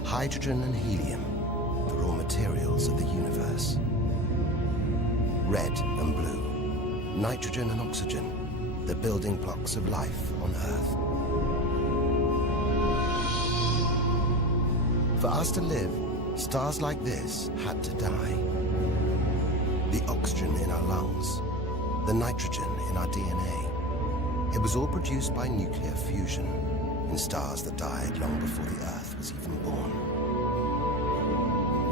hydrogen and helium, the raw materials of the universe. Red and blue, nitrogen and oxygen, the building blocks of life on Earth. For us to live, stars like this had to die. The oxygen in our lungs, the nitrogen in our DNA, it was all produced by nuclear fusion in stars that died long before the Earth was even born.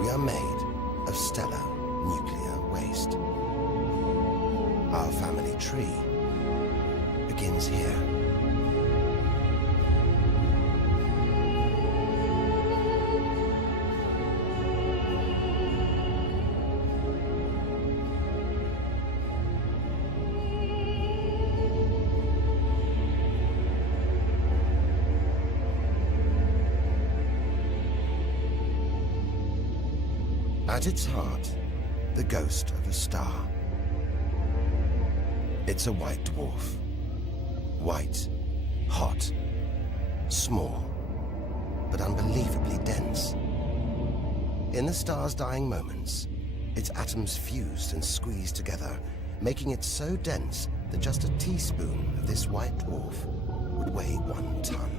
We are made of stellar nuclear waste. Our family tree begins here. At its heart, the ghost of a star. It's a white dwarf. White, hot, small, but unbelievably dense. In the star's dying moments, its atoms fused and squeezed together, making it so dense that just a teaspoon of this white dwarf would weigh 1 ton.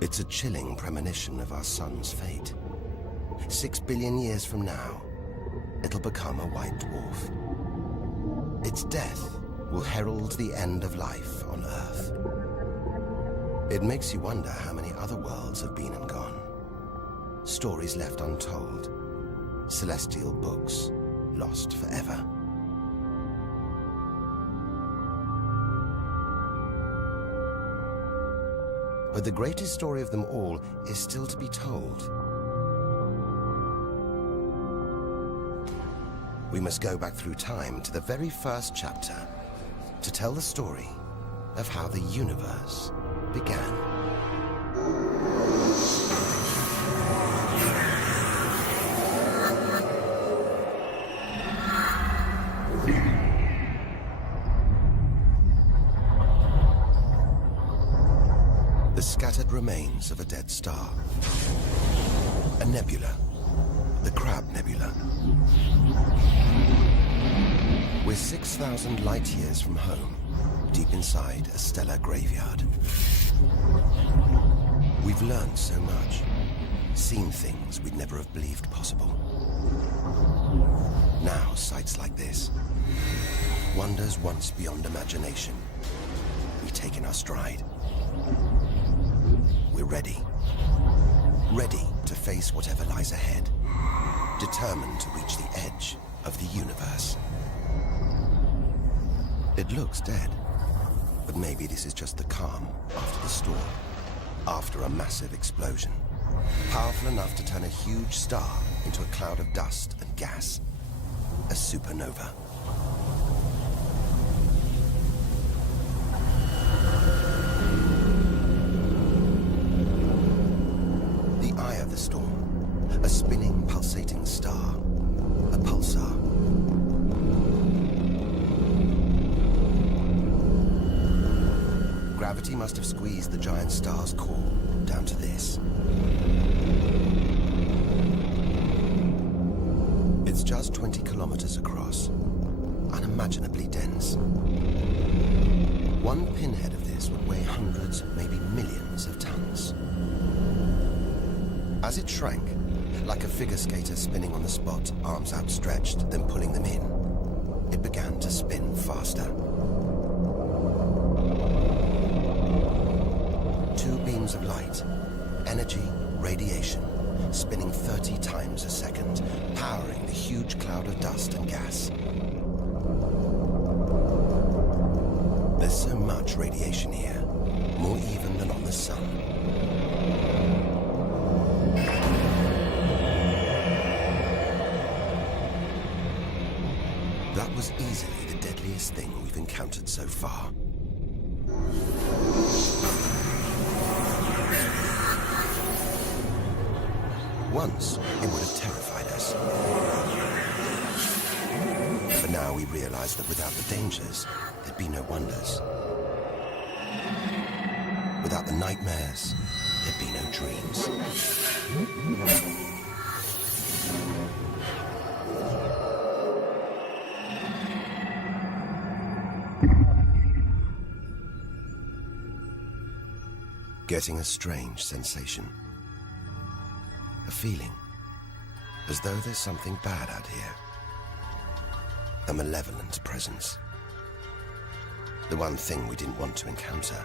It's a chilling premonition of our sun's fate. 6 billion years from now, it'll become a white dwarf. Its death will herald the end of life on Earth. It makes you wonder how many other worlds have been and gone. Stories left untold. Celestial books lost forever. But the greatest story of them all is still to be told. we must go back through time to the very first chapter to tell the story of how the universe began. The scattered remains of a dead star. A nebula, the Crab Nebula. We're 6,000 light years from home, deep inside a stellar graveyard. We've learned so much, seen things we'd never have believed possible. Now, sights like this, wonders once beyond imagination, we take in our stride. We're ready. Ready to face whatever lies ahead. Determined to reach the edge of the universe. It looks dead, but maybe this is just the calm after the storm. After a massive explosion. Powerful enough to turn a huge star into a cloud of dust and gas. A supernova. The storm, a spinning, pulsating star, a pulsar. Gravity must have squeezed the giant star's core down to this. It's just 20 kilometers across, unimaginably dense. One pinhead of this would weigh hundreds, maybe millions of tons. As it shrank, like a figure skater spinning on the spot, arms outstretched, then pulling them in, it began to spin faster. Two beams of light, energy, radiation, spinning 30 times a second, powering the huge cloud of dust and gas. There's so much radiation here, more even than on the sun. That was easily the deadliest thing we've encountered so far. Once, it would have terrified us. But now we realize that without the dangers, there'd be no wonders. Without the nightmares, there'd be no dreams. Getting a strange sensation. A feeling, as though there's something bad out here. A malevolent presence. The one thing we didn't want to encounter.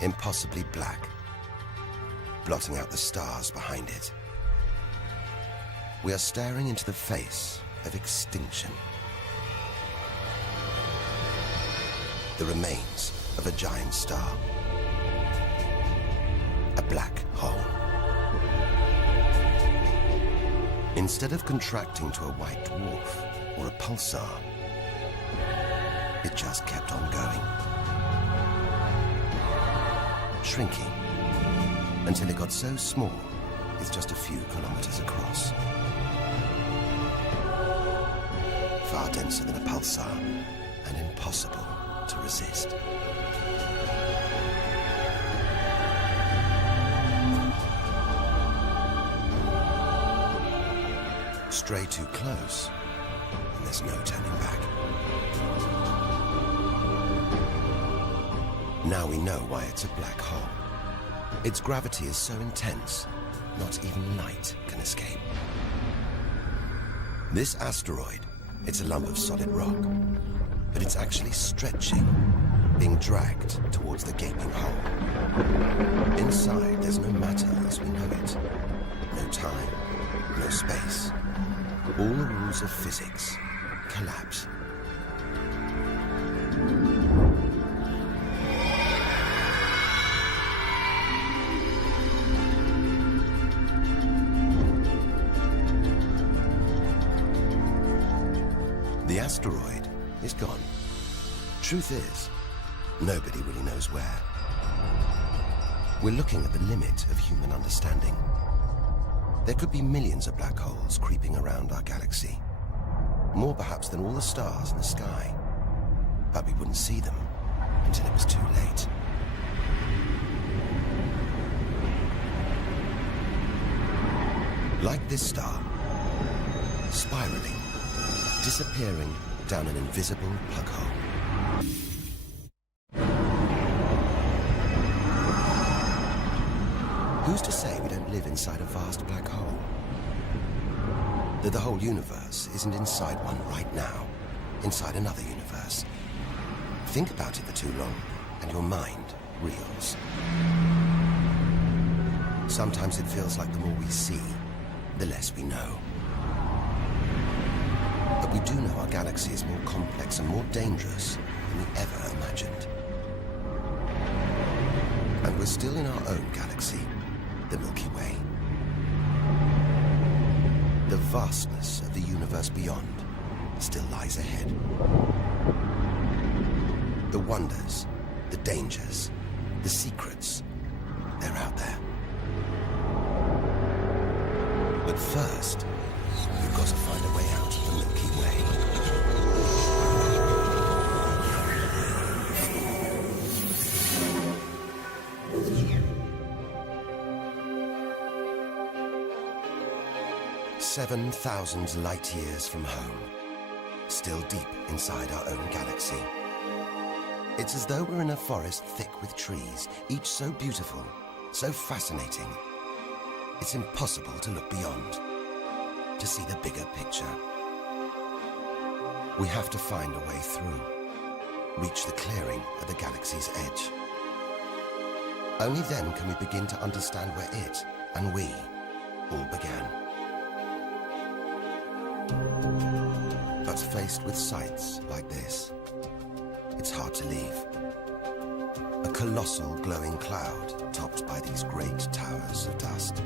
Impossibly black, blotting out the stars behind it. We are staring into the face of extinction. The remains of a giant star. A black hole. Instead of contracting to a white dwarf or a pulsar, it just kept on going. Shrinking until it got so small it's just a few kilometers across. Far denser than a pulsar and impossible to resist. Stray too close, and there's no turning back. Now we know why it's a black hole. Its gravity is so intense, not even light can escape. This asteroid, it's a lump of solid rock, but it's actually stretching, being dragged towards the gaping hole. Inside, there's no matter as we know it. No time, no space. All the rules of physics collapse. The asteroid is gone. Truth is, nobody really knows where. We're looking at the limit of human understanding. There could be millions of black holes creeping around our galaxy. More perhaps than all the stars in the sky. But we wouldn't see them until it was too late. Like this star, spiraling, disappearing down an invisible plug hole. Who's to say we don't live inside a vast black hole? That the whole universe isn't inside one right now, inside another universe. Think about it for too long, and your mind reels. Sometimes it feels like the more we see, the less we know. But we do know our galaxy is more complex and more dangerous than we ever imagined. And we're still in our own galaxy, the Milky Way. The vastness of the universe beyond still lies ahead. The wonders, the dangers, the secrets, they're out there. But first, we've got to find a way out of the Milky Way. "7,000 light years from home, still deep inside our own galaxy. It's as though we're in a forest thick with trees, each so beautiful, so fascinating. It's impossible to look beyond, to see the bigger picture. We have to find a way through, reach the clearing at the galaxy's edge. Only then can we begin to understand where it and we all began. But faced with sights like this, it's hard to leave. A colossal glowing cloud topped by these great towers of dust.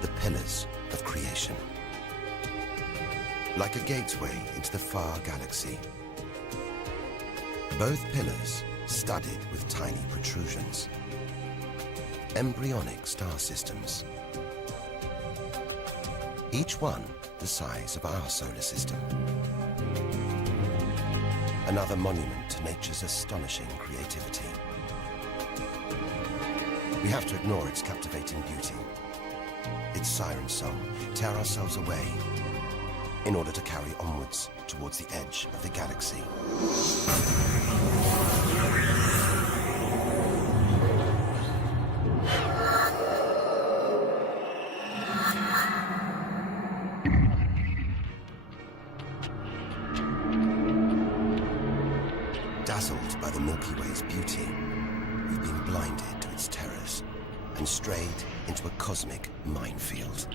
The pillars of creation. Like a gateway into the far galaxy. Both pillars studded with tiny protrusions. Embryonic star systems. Each one the size of our solar system. Another monument to nature's astonishing creativity. We have to ignore its captivating beauty, its siren song, tear ourselves away, in order to carry onwards towards the edge of the galaxy. Dazzled by the Milky Way's beauty, we've been blinded to its terrors and strayed into a cosmic minefield.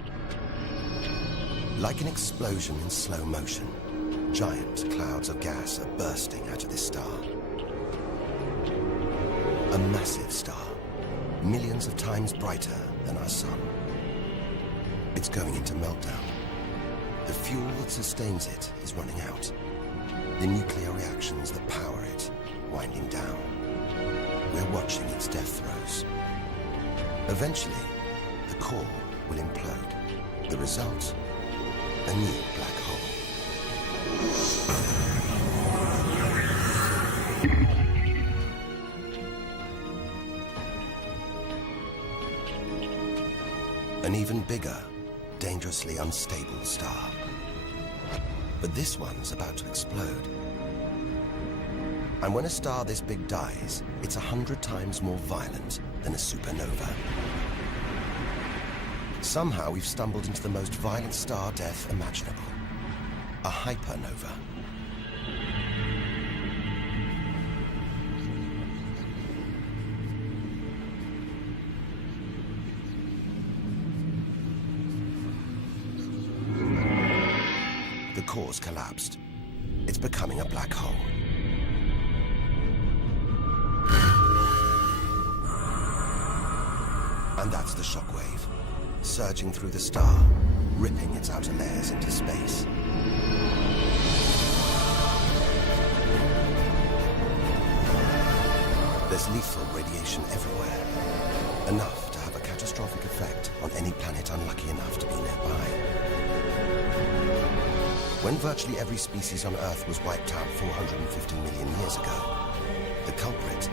Like an explosion in slow motion, giant clouds of gas are bursting out of this star. A massive star, millions of times brighter than our sun. It's going into meltdown. The fuel that sustains it is running out. The nuclear reactions that power it winding down. We're watching its death throes. Eventually, the core will implode. The result, a new black hole. An even bigger, dangerously unstable star. But this one's about to explode. And when a star this big dies, it's 100 times more violent than a supernova. Somehow we've stumbled into the most violent star death imaginable. A hypernova. The core's collapsed. It's becoming a black hole. And that's the shockwave, surging through the star, ripping its outer layers into space. There's lethal radiation everywhere. Enough to have a catastrophic effect on any planet unlucky enough to be nearby. When virtually every species on Earth was wiped out 450 million years ago, the culprit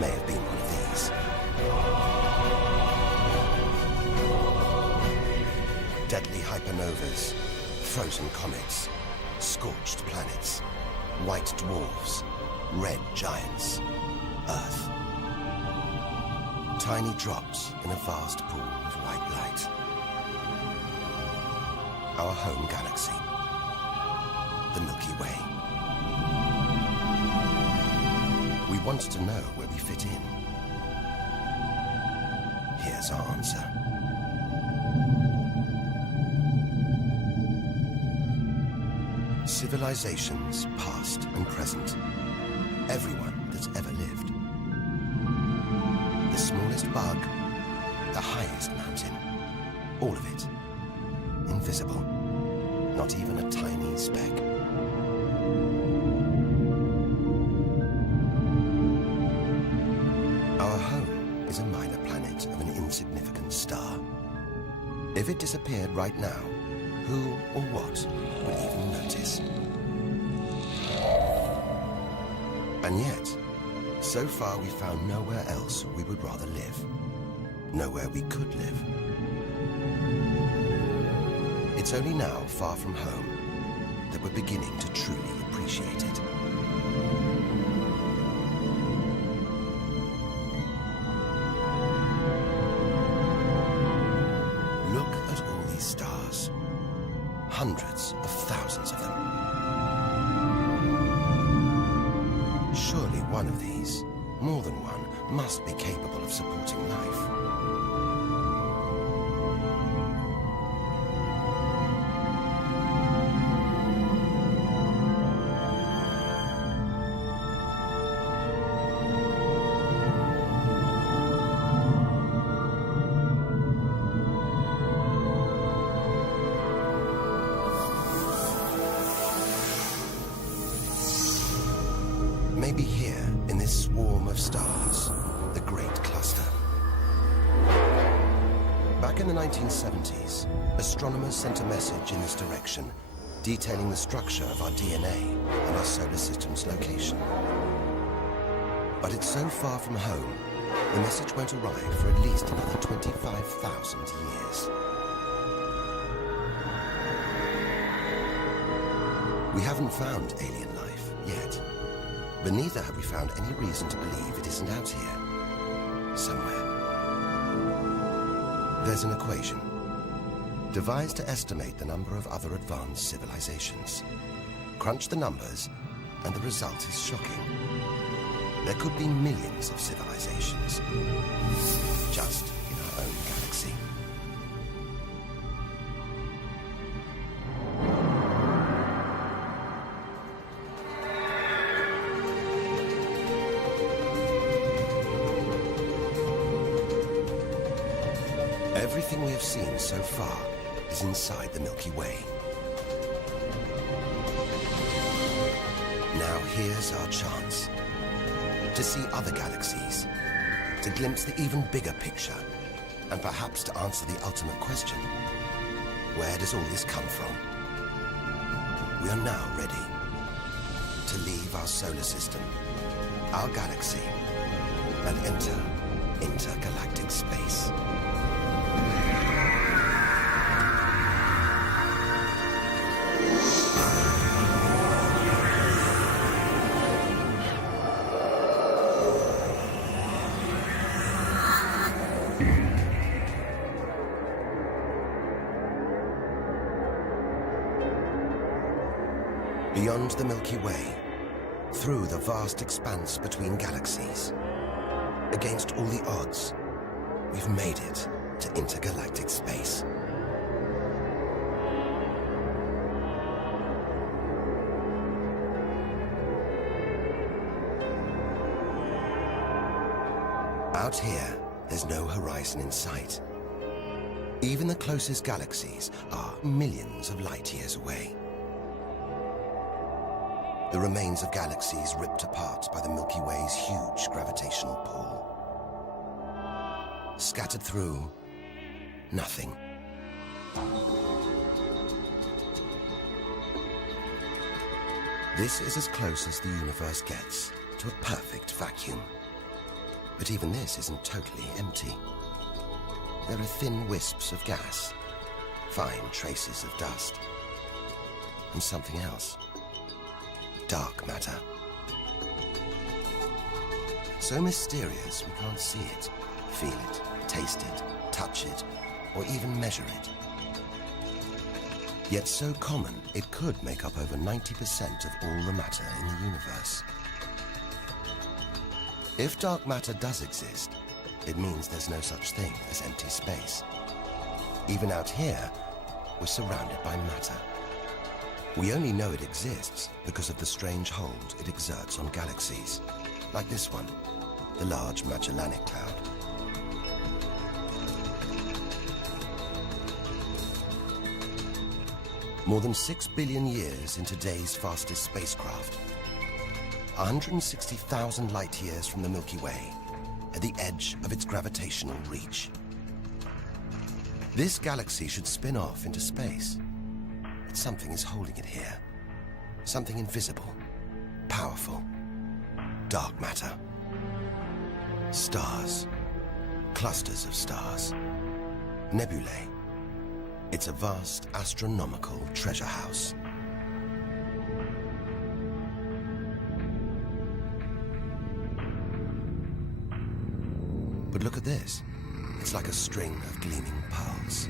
may have been one of these. Deadly hypernovas, frozen comets, scorched planets, white dwarfs, red giants, Earth. Tiny drops in a vast pool of white light. Our home galaxy, the Milky Way. We want to know where we fit in. Here's our answer. Civilizations, past and present. Everyone that's ever lived. The smallest bug, the highest mountain. All of it. Invisible. Not even a tiny speck. Our home is a minor planet of an insignificant star. If it disappeared right now, who or what would even notice? And yet, so far we found nowhere else we would rather live. Nowhere we could live. It's only now, far from home, that we're beginning to truly appreciate it. Look at all these stars. Hundreds of thousands of them. Surely one of these, more than one, must be capable of supporting life. Maybe here, in this swarm of stars, the Great Cluster. Back in the 1970s, astronomers sent a message in this direction, detailing the structure of our DNA and our solar system's location. But it's so far from home, the message won't arrive for at least another 25,000 years. We haven't found alien life yet. But neither have we found any reason to believe it isn't out here, somewhere. There's an equation, devised to estimate the number of other advanced civilizations. Crunch the numbers, and the result is shocking. There could be millions of civilizations, just in our own galaxy. Everything we have seen so far is inside the Milky Way. Now here's our chance to see other galaxies, to glimpse the even bigger picture, and perhaps to answer the ultimate question: where does all this come from? We are now ready to leave our solar system, our galaxy, and enter intergalactic space. Beyond the Milky Way, through the vast expanse between galaxies, against all the odds, we've made it to intergalactic space. Out here, there's no horizon in sight. Even the closest galaxies are millions of light years away. The remains of galaxies ripped apart by the Milky Way's huge gravitational pull. Scattered through, nothing. This is as close as the universe gets to a perfect vacuum. But even this isn't totally empty. There are thin wisps of gas, fine traces of dust, and something else. Dark matter. So mysterious we can't see it, feel it, taste it, touch it, or even measure it. Yet so common, it could make up over 90% of all the matter in the universe. If dark matter does exist, it means there's no such thing as empty space. Even out here, we're surrounded by matter. We only know it exists because of the strange hold it exerts on galaxies, like this one, the Large Magellanic Cloud. More than 6 billion years in today's fastest spacecraft, 160,000 light years from the Milky Way, at the edge of its gravitational reach. This galaxy should spin off into space, but something is holding it here. Something invisible, powerful, dark matter. Stars, clusters of stars, nebulae. It's a vast astronomical treasure house. But look at this. It's like a string of gleaming pearls.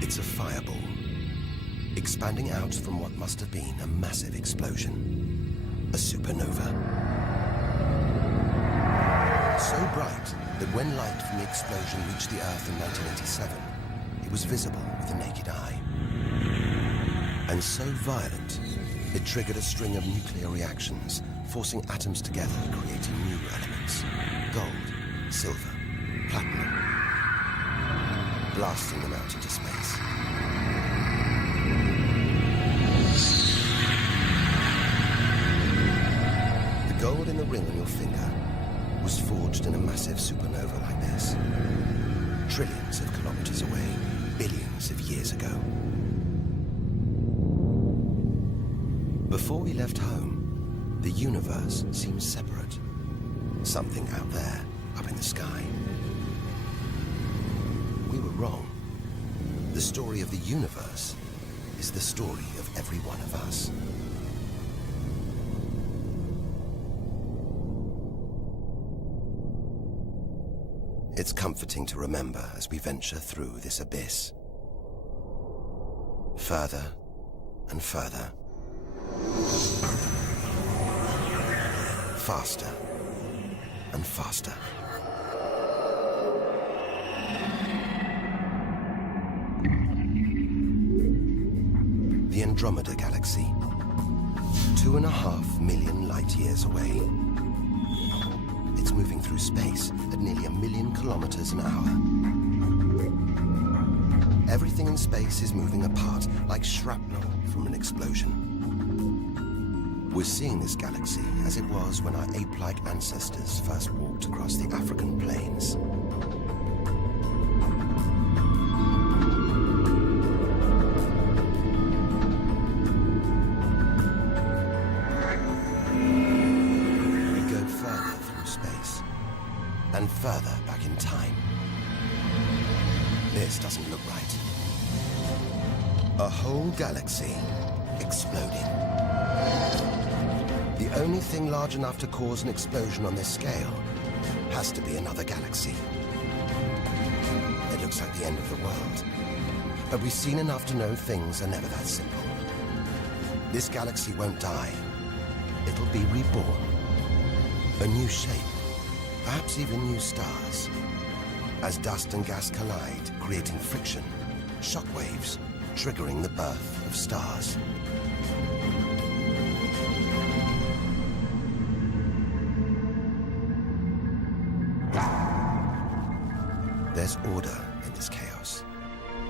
It's a fireball, expanding out from what must have been a massive explosion, a supernova. So bright that when light from the explosion reached the Earth in 1987, it was visible with the naked eye. And so violent, it triggered a string of nuclear reactions, forcing atoms together, creating new elements. Gold, silver, platinum, blasting them out into space. The gold in the ring on your finger was forged in a massive supernova like this, trillions of kilometers away, billions of years ago. Before we left home, the universe seemed separate. Something out there, up in the sky. We were wrong. The story of the universe is the story of every one of us. It's comforting to remember as we venture through this abyss. Further and further. Faster and faster. The Andromeda Galaxy, 2.5 million light years away. It's moving through space at nearly 1 million kilometers an hour. Everything in space is moving apart like shrapnel from an explosion. We're seeing this galaxy as it was when our ape-like ancestors first walked across the African plains. We go further through space, and further back in time. This doesn't look right. A whole galaxy exploding. The only thing large enough to cause an explosion on this scale has to be another galaxy. It looks like the end of the world, but we've seen enough to know things are never that simple. This galaxy won't die. It'll be reborn. A new shape, perhaps even new stars. As dust and gas collide, creating friction, shockwaves, triggering the birth of stars. There's order in this chaos,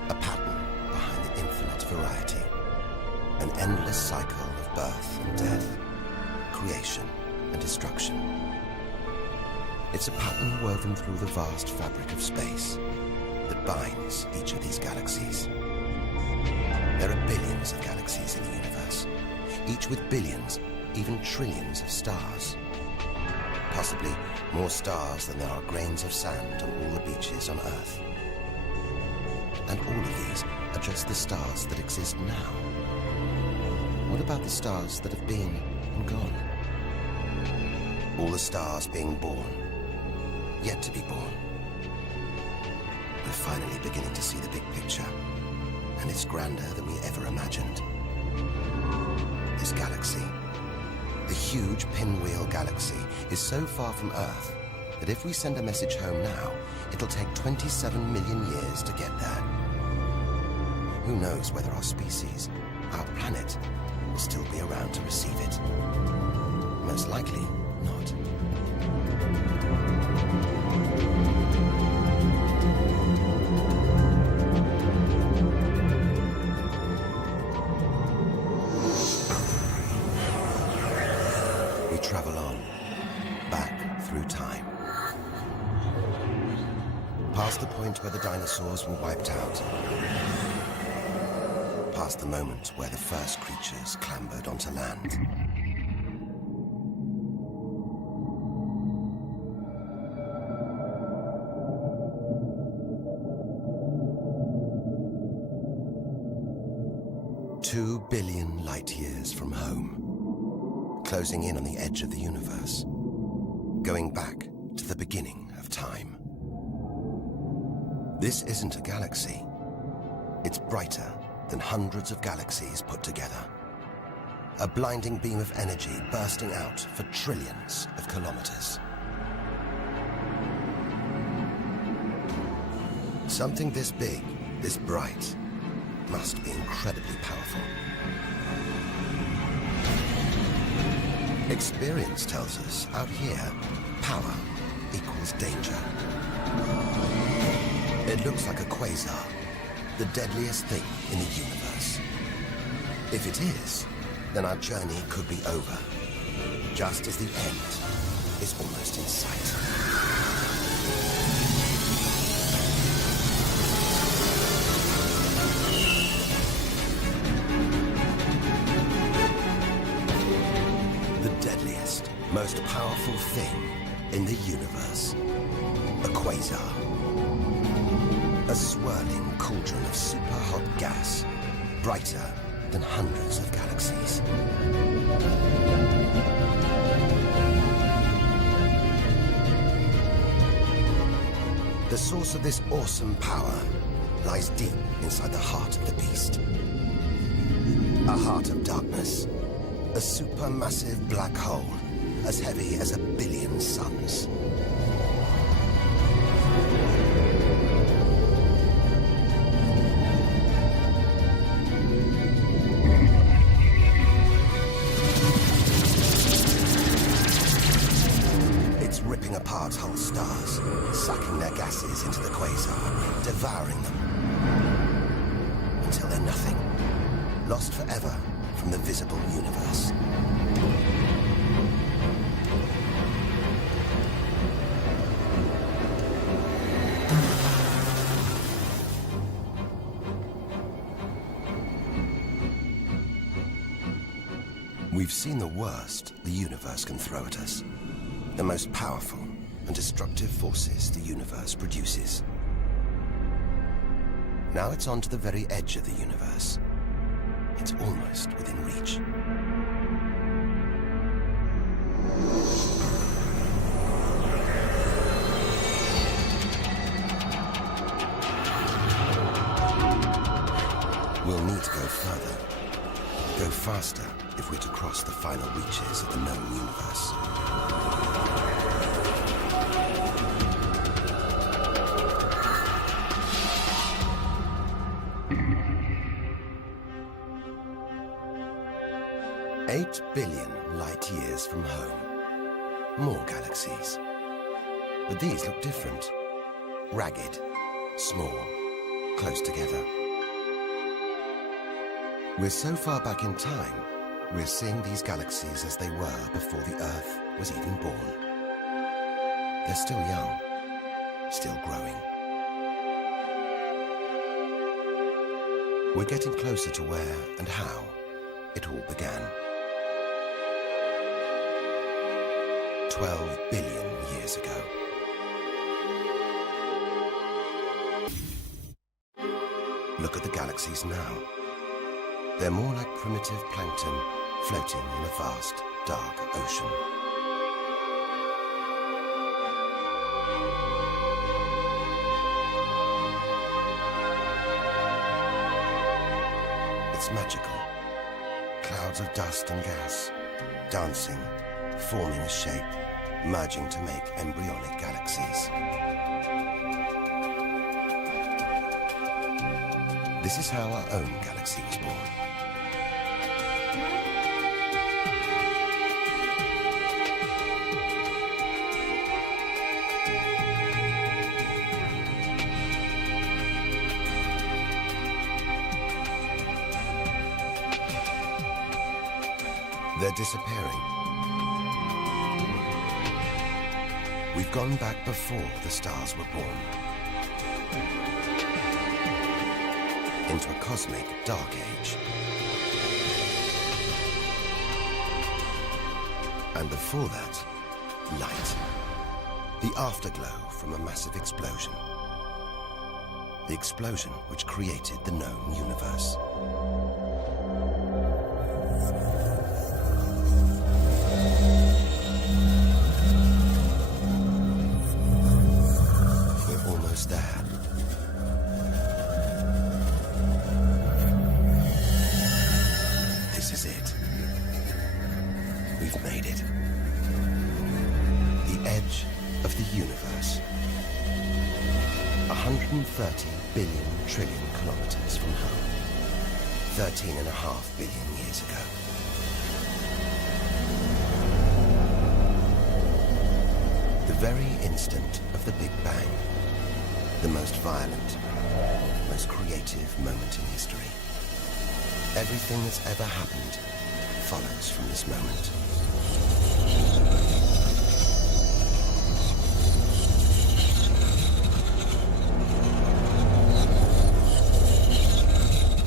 a pattern behind the infinite variety, an endless cycle of birth and death, creation and destruction. It's a pattern woven through the vast fabric of space that binds each of these galaxies. There are billions of galaxies in the universe, each with billions, even trillions of stars. Possibly more stars than there are grains of sand on all the beaches on Earth. And all of these are just the stars that exist now. What about the stars that have been and gone? All the stars being born, yet to be born. We're finally beginning to see the big picture, and it's grander than we ever imagined. This galaxy, the huge pinwheel galaxy, is so far from Earth that if we send a message home now, it'll take 27 million years to get there. Who knows whether our species, our planet, will still be around to receive it? Most likely not. We travel on, back through time. Past the point where the dinosaurs were wiped out. Past the moment where the first creatures clambered onto land. "2 billion light years from home, closing in on the edge of the universe, going back to the beginning of time." This isn't a galaxy. It's brighter than hundreds of galaxies put together. A blinding beam of energy bursting out for trillions of kilometers. Something this big, this bright, must be incredibly powerful. Experience tells us out here, power equals danger. It looks like a quasar, the deadliest thing in the universe. If it is, then our journey could be over, just as the end is almost in sight. The deadliest, most powerful thing in the universe. A quasar. A swirling cauldron of super-hot gas, brighter than hundreds of galaxies. The source of this awesome power lies deep inside the heart of the beast. A heart of darkness, a supermassive black hole as heavy as 1 billion suns. Apart whole stars, sucking their gases into the quasar, devouring them, until they're nothing, lost forever from the visible universe. We've seen the worst the universe can throw at us. The most powerful and destructive forces the universe produces. Now it's on to the very edge of the universe. It's almost within reach. We'll need to go further, go faster if we're to cross the final reaches of the known universe. $8 billion light years from home. More galaxies. But these look different. Ragged, small, close together. We're so far back in time, we're seeing these galaxies as they were before the Earth was even born. They're still young, still growing. We're getting closer to where and how it all began. 12 billion years ago. Look at the galaxies now. They're more like primitive plankton floating in a vast, dark ocean. It's magical. Clouds of dust and gas, dancing, forming a shape, merging to make embryonic galaxies. This is how our own galaxy was born. They're disappearing. We've gone back before the stars were born. Into a cosmic dark age. And before that, light. The afterglow from a massive explosion. The explosion which created the known universe. We're almost there. This is it. We've made it. The edge of the universe. 130 billion trillion kilometers from home. 13.5 billion years ago. The very instant of the Big Bang. The most violent, most creative moment in history. Everything that's ever happened follows from this moment.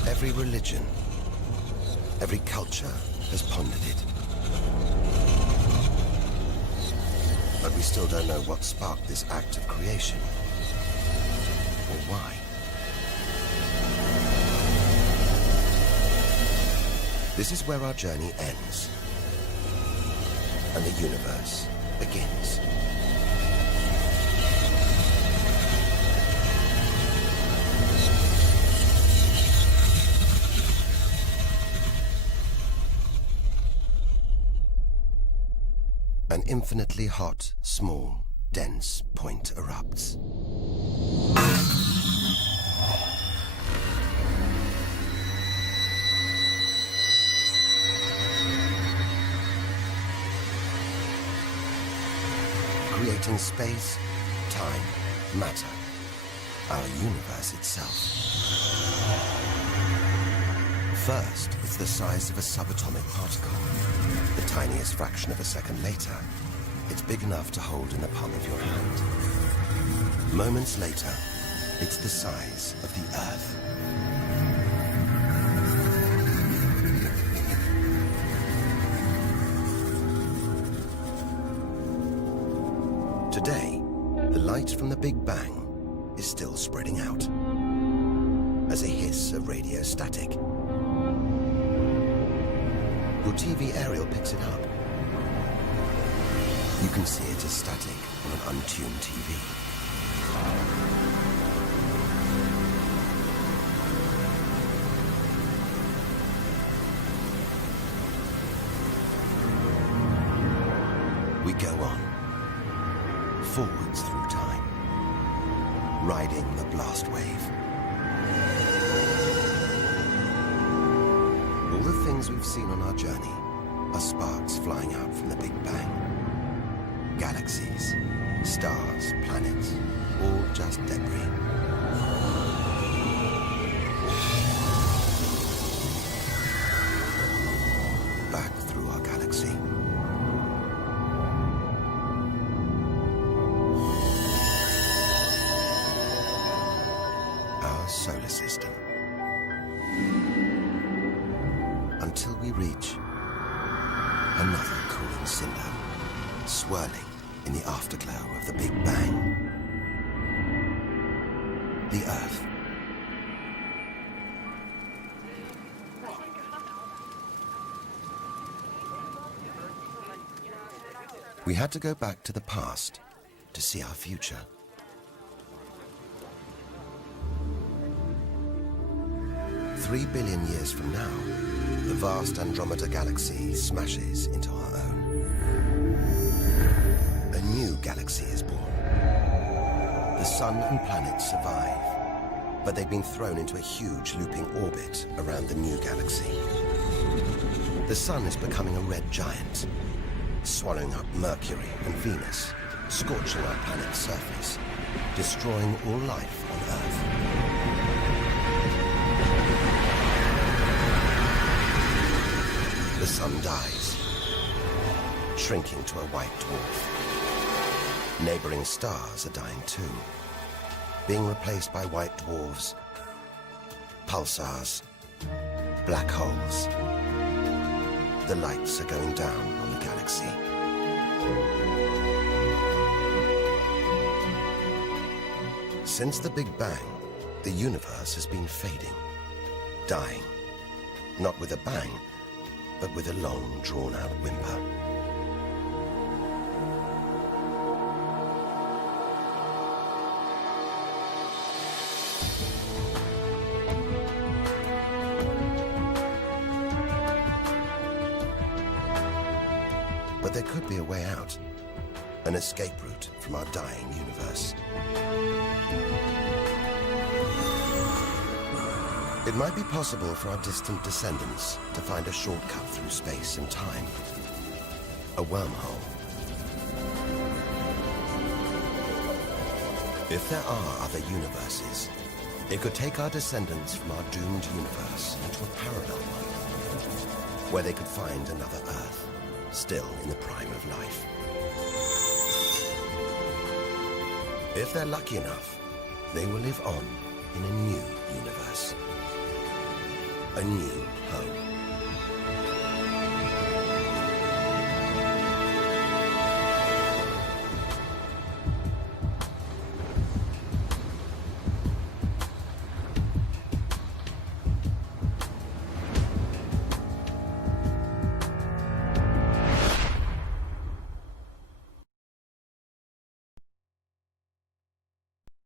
Every religion, every culture has pondered it. But we still don't know what sparked this act of creation, or why. This is where our journey ends, and the universe begins. An infinitely hot, small, dense point erupts. Creating space, time, matter, our universe itself. First, it's the size of a subatomic particle. The tiniest fraction of a second later, it's big enough to hold in the palm of your hand. Moments later, it's the size of the Earth. Today, the light from the Big Bang is still spreading out as a hiss of radio static. Your TV aerial picks it up. You can see it as static on an untuned TV. We go on, forwards through time, riding the blast wave. All the things we've seen on our journey are sparks flying out from the Big Bang. Galaxies, stars, planets, all just debris. through our galaxy. Our solar system. Until we reach another cooling cinder, swirling in the afterglow of the Big Bang. The Earth. We had to go back to the past to see our future. Three billion years from now, the vast Andromeda galaxy smashes into our own. A new galaxy is born. The sun and planets survive, but they've been thrown into a huge looping orbit around the new galaxy. The sun is becoming a red giant, swallowing up Mercury and Venus, scorching our planet's surface, destroying all life on Earth. The sun dies, shrinking to a white dwarf. Neighboring stars are dying too, being replaced by white dwarfs, pulsars, black holes. The lights are going down on the galaxy. Since the Big Bang, the universe has been fading, dying, not with a bang, but with a long, drawn-out whimper. But there could be a way out, an escape route from our dying universe. It might be possible for our distant descendants to find a shortcut through space and time. A wormhole. If there are other universes, it could take our descendants from our doomed universe into a parallel one, where they could find another Earth, still in the prime of life. If they're lucky enough, they will live on in a new universe. A new home.